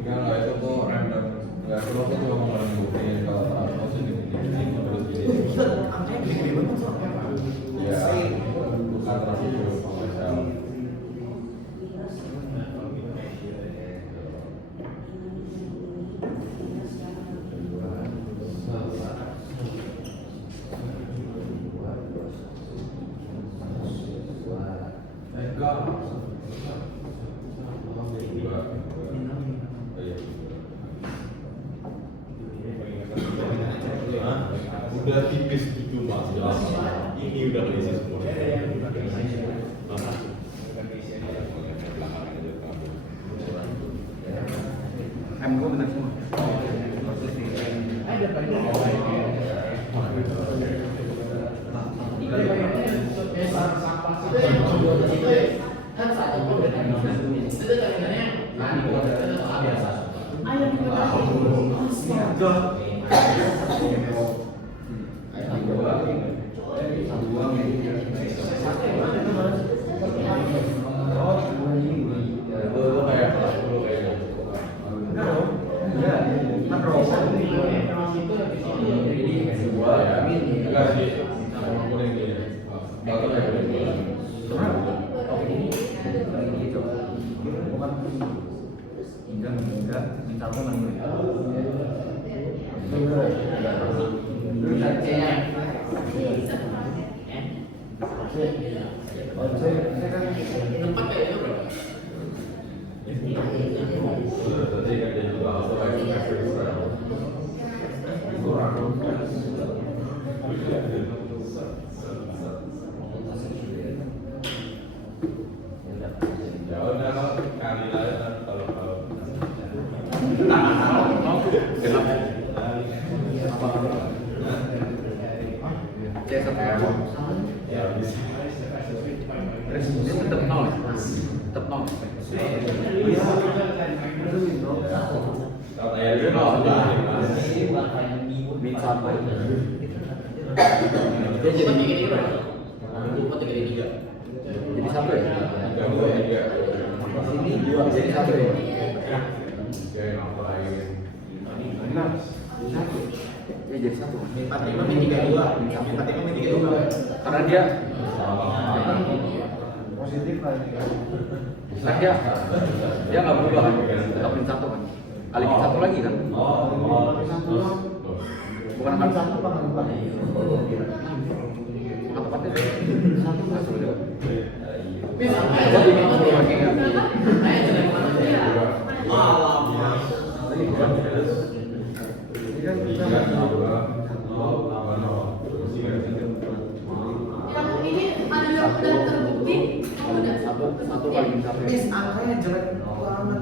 Enggak itu tuh random. Enggak perlu tuh cuma ngomongin kalau maksud di terus gini. Angkanya gede banget soalnya apa? Ya, bukan terus itu komersial. Udah tipis gitu mas, jelas. Ini udah keisi semua. Gue benar semua. ayam Itu kayak kelas dulu kayak gitu. Ya udah kali lah kalau C satu ya. ya bisa. Terus ini tetap nol. Tetap nol. Kalau kayak gitu nol. Min satu. Dia jadi gini kan? Jadi satu ya? Sini dua jadi satu ya? Ya jadi satu. 45 min 32. 45 min 32. Karena dia Positif lah ini kan. kan dia nggak berubah kan? Tetap min satu kan? Kali min satu lagi kan? Bukan kan satu Bukan bukan. bukan tepatnya satu nggak sulit. Coba bikin sepuluh lagi kan? Ini kan bisa Yang ini ada yang udah terbukti, kamu udah Satu kali min satu. Mis angkanya jelek banget.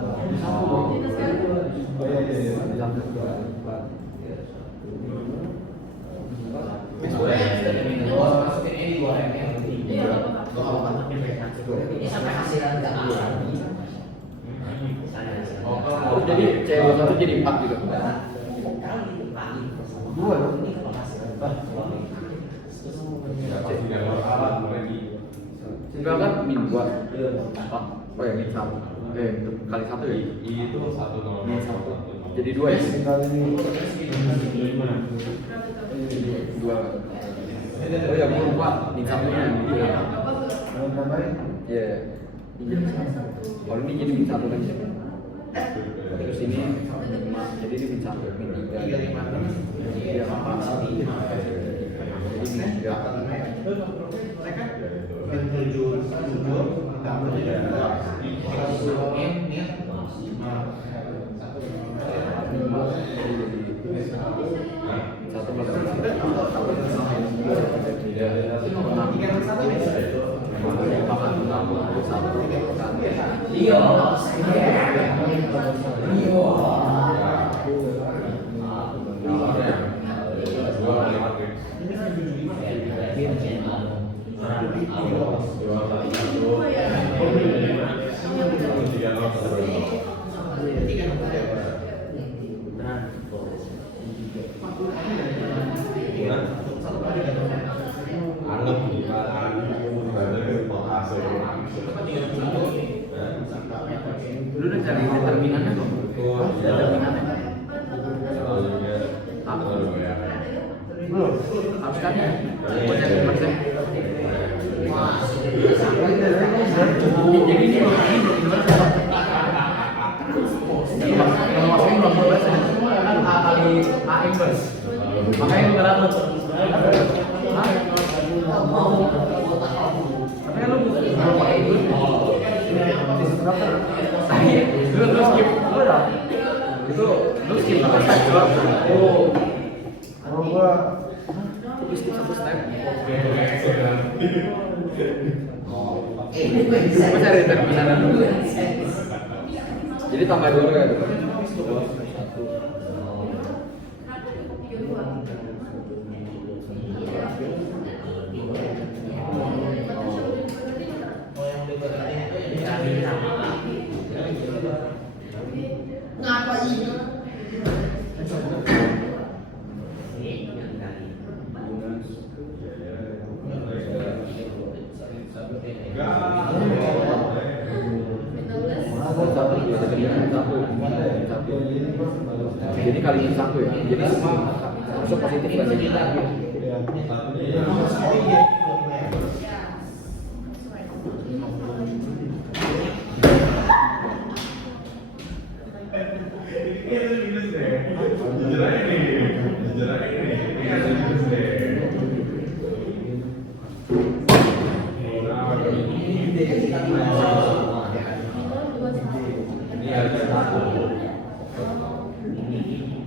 Itu kan? Oh iya iya iya. Mis boleh masukin ini dua M ya. Iya, nggak apa-apa. Ini sampai hasilan enggak Oh, jadi C21 jadi 4 juga. Dua dong. Enggak kan min 2. Oh ya min 1. Kali 1 ya? Itu satu nol. Min 1. Jadi 2 ya? Tinggal ini. 2. Oh ya gue lupa min 1-nya. Mau tambahin? Iya. Ini jadi 1. Kalau ini jadi min 1 kan. Terus ini jadi ini min 1, min 3. Iya, apa? Jadi min 3. mereka min 7 ditambah 32. Min Satu plus Lu udah cari determinannya belum? Determinannya? Belum. Habis kan ya? Mau cari persen? Jadi ini kalau masukin belum belas ya? Kan A kali A inverse. Makanya lu ngerambut. Tapi lu belum pakai itu. Lu skip. Itu lu skip satu step doang. Oh. Kalau gua Lu skip satu step. Gua cari determinan dulu. Jadi tambah 2 kayak gitu. 1. ngapa ini? Jadi kali ini 1 ya. Jadi masuk positif dan negatif. ya. Ini harga satu.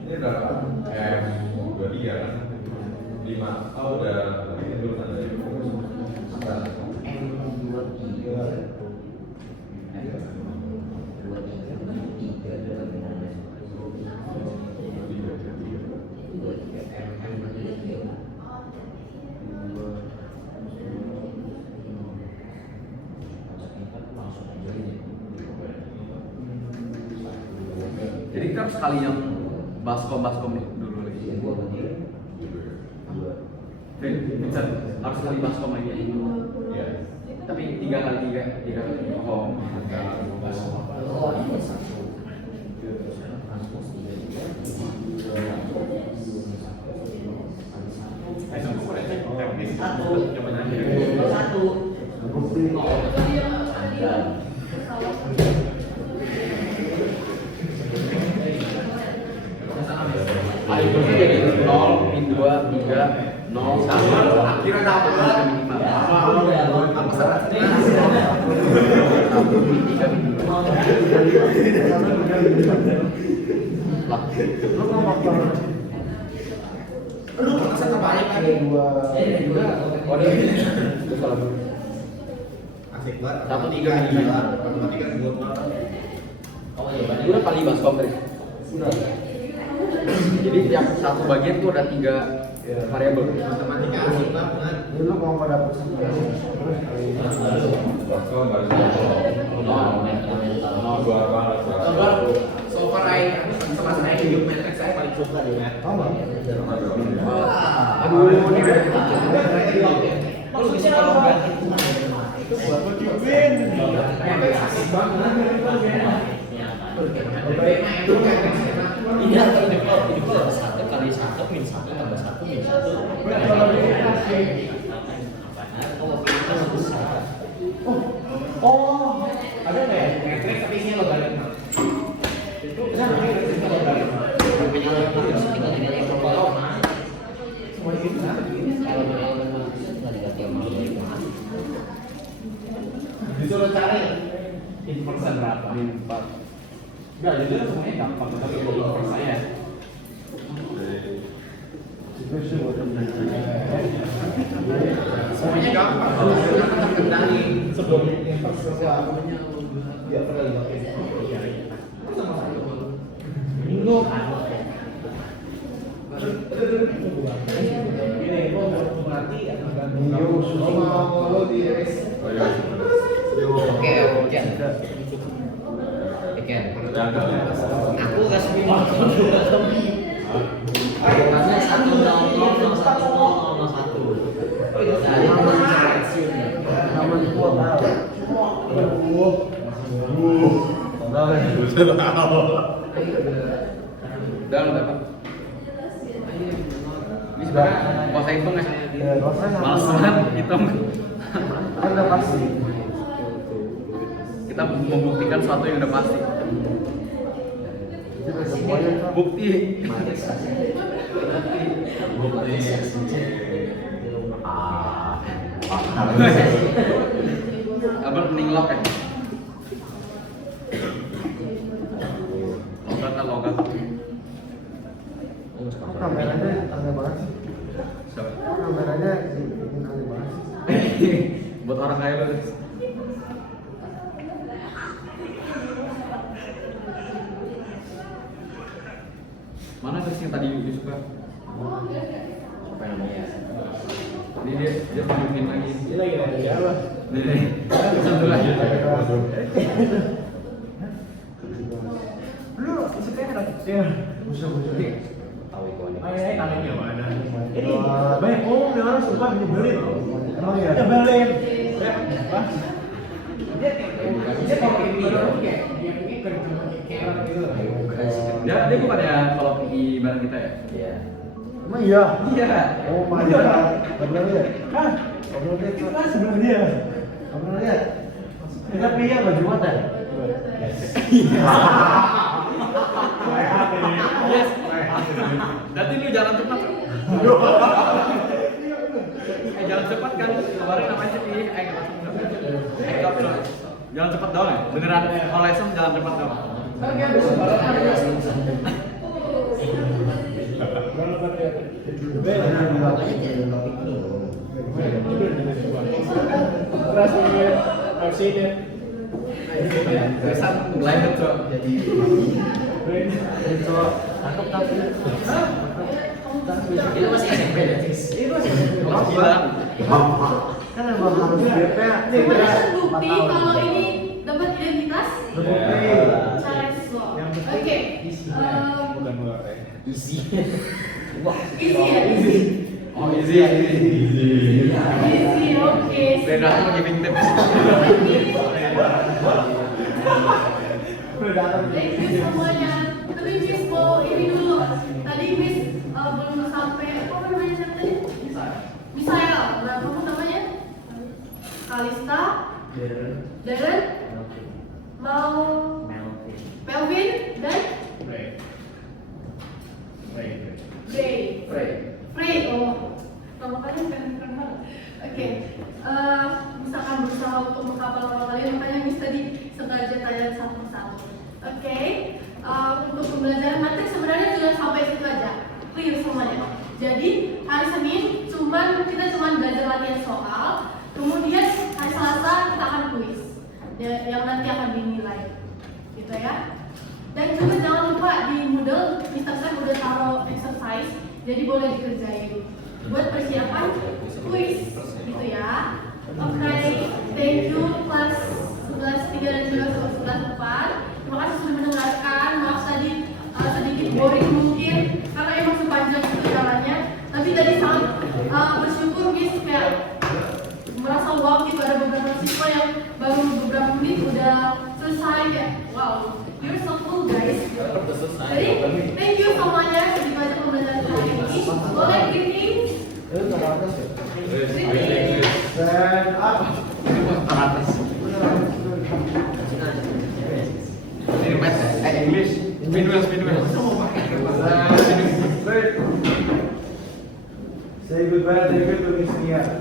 Ini berapa? M23 kan? 5. Oh udah ini tulisan dari Jadi kita harus sekali yang baskom dulu lagi. Bisa harus sekali baskom lagi. ya. Tapi 3 kali 3 kali. Oh. Bukti. Algoritma jadi 0, min 2, 3, 0, 1. Akhirnya dapat minimal. Apa syaratnya? 1, min 3, min 2. Lah, Lu mau faktor Lu merasa terbalik lagi. dua. oh ini salah. Asik banget. 1, 3, min 5. Matematika buat apa? Udah kali baskom tadi. Jadi tiap satu bagian tuh ada 3 variabel. Matematika asik banget. Jadi lu mau dapet sekian terus kali Baskom baru dua banget. So far selama saya hidup matrix saya paling suka di math. tau nggak? Aduh, ini Lu bisa kalau ganti itu buat motivin. Asik banget. Ini atau ini kalau 1 kali 1 min 1 tambah 1 min 1. Oh, ada nggak ya matrix tapi isinya logaritma? Itu bisa nggak isinya logaritma? Semua itu bisa. Kalau logaritma tinggal diganti sama logaritma. Disuruh cari inverse berapa? min 4. Enggak, jadi semuanya gampang tapi kalau inverse saya Itu buat semuanya gampang kalau terkendali sebelum inverse sesuatu dia pernah dipakai sama satu minggu ini mau berarti akan mau lo di Oke, aku kasih min karena 1 Namun kuat Udah lu dapat. Ini sebenarnya kuasa hitung ya. ya rasanya Males banget hitung. kan udah pasti. Kita membuktikan sesuatu yang udah pasti. Jadi semuanya kan Bukti. Abang mending lock ya. Logat. kameranya aneh banget sih. Siapa? Kameranya ini aneh banget sih. Buat orang kaya lu. Mana guys yang tadi Yuki suka? apa namanya? Ini dia tunjukin lagi. ini lagi ada jalan Nih, satu lagi. lu suka kan kecil Busuk-busuk. Tahu itu ada. ayah tangannya mana ini banyak ngomong nih orang suka nyebelin Emang ya? nyebelin dia kalau ini kayak dia ini kayak orang gitu Dia bukan ya kalau pergi bareng kita ya? Iya. Emang iya? Iya. Oh my god. Bener ya? hah Bener dia. itu kan sebenarnya Bener dia. Tapi iya baju mata. Yes. Nanti lu jalan cepat. Jalan cepat kan kemarin apa sih? Nggak masuk. Jalan cepat doang ya? Beneran kalau lesson jalan cepat doang. Oke. Lesson blinded tuh. Itu masih SMP deh, Fis. Itu masih SMP. Gila. Kan emang harus dietnya Bukti kalau ini dapat identitas Charles Law. Oke. Easy. Wah, Easy ya? Oh easy. Easy, oke. Beda aku giving tips. Thank you semuanya. Tapi Miss mau ini dulu. Tadi Miss belum sampai apa namanya siapa tadi? Misael. Nah, kamu namanya? Kalista. Darren. Mau Melvin dan Frey. Frey. Oh, nama kalian keren banget. Oke. Misalkan berusaha untuk menghafal nama kalian, makanya Miss tadi sengaja tanya satu persatu. Oke. Untuk pembelajaran materi sebenarnya sudah sampai situ aja. Clear semuanya. Jadi hari Senin kita cuma belajar latihan soal. Kemudian hari Selasa kita akan kuis yang nanti akan dinilai, gitu ya. Dan juga jangan lupa di Moodle, Mr. Sam udah taruh exercise, jadi boleh dikerjain buat persiapan kuis, gitu ya. Oke, thank you kelas 11-3 dan juga 11-4. Terima kasih sudah mendengarkan. Maaf tadi sedikit boring mungkin karena emang sepanjang itu jalannya. Tapi tadi sangat bersyukur Miss kayak merasa wow gitu, ada beberapa siswa yang baru beberapa menit udah selesai ya. Wow, you're so cool guys. Jadi thank you semuanya, sedikit aja pembelajaran kali ini. Boleh greeting? Greeting. stand up. Teratas. Ini math English. Midwest. Say goodbye to Miss Nia.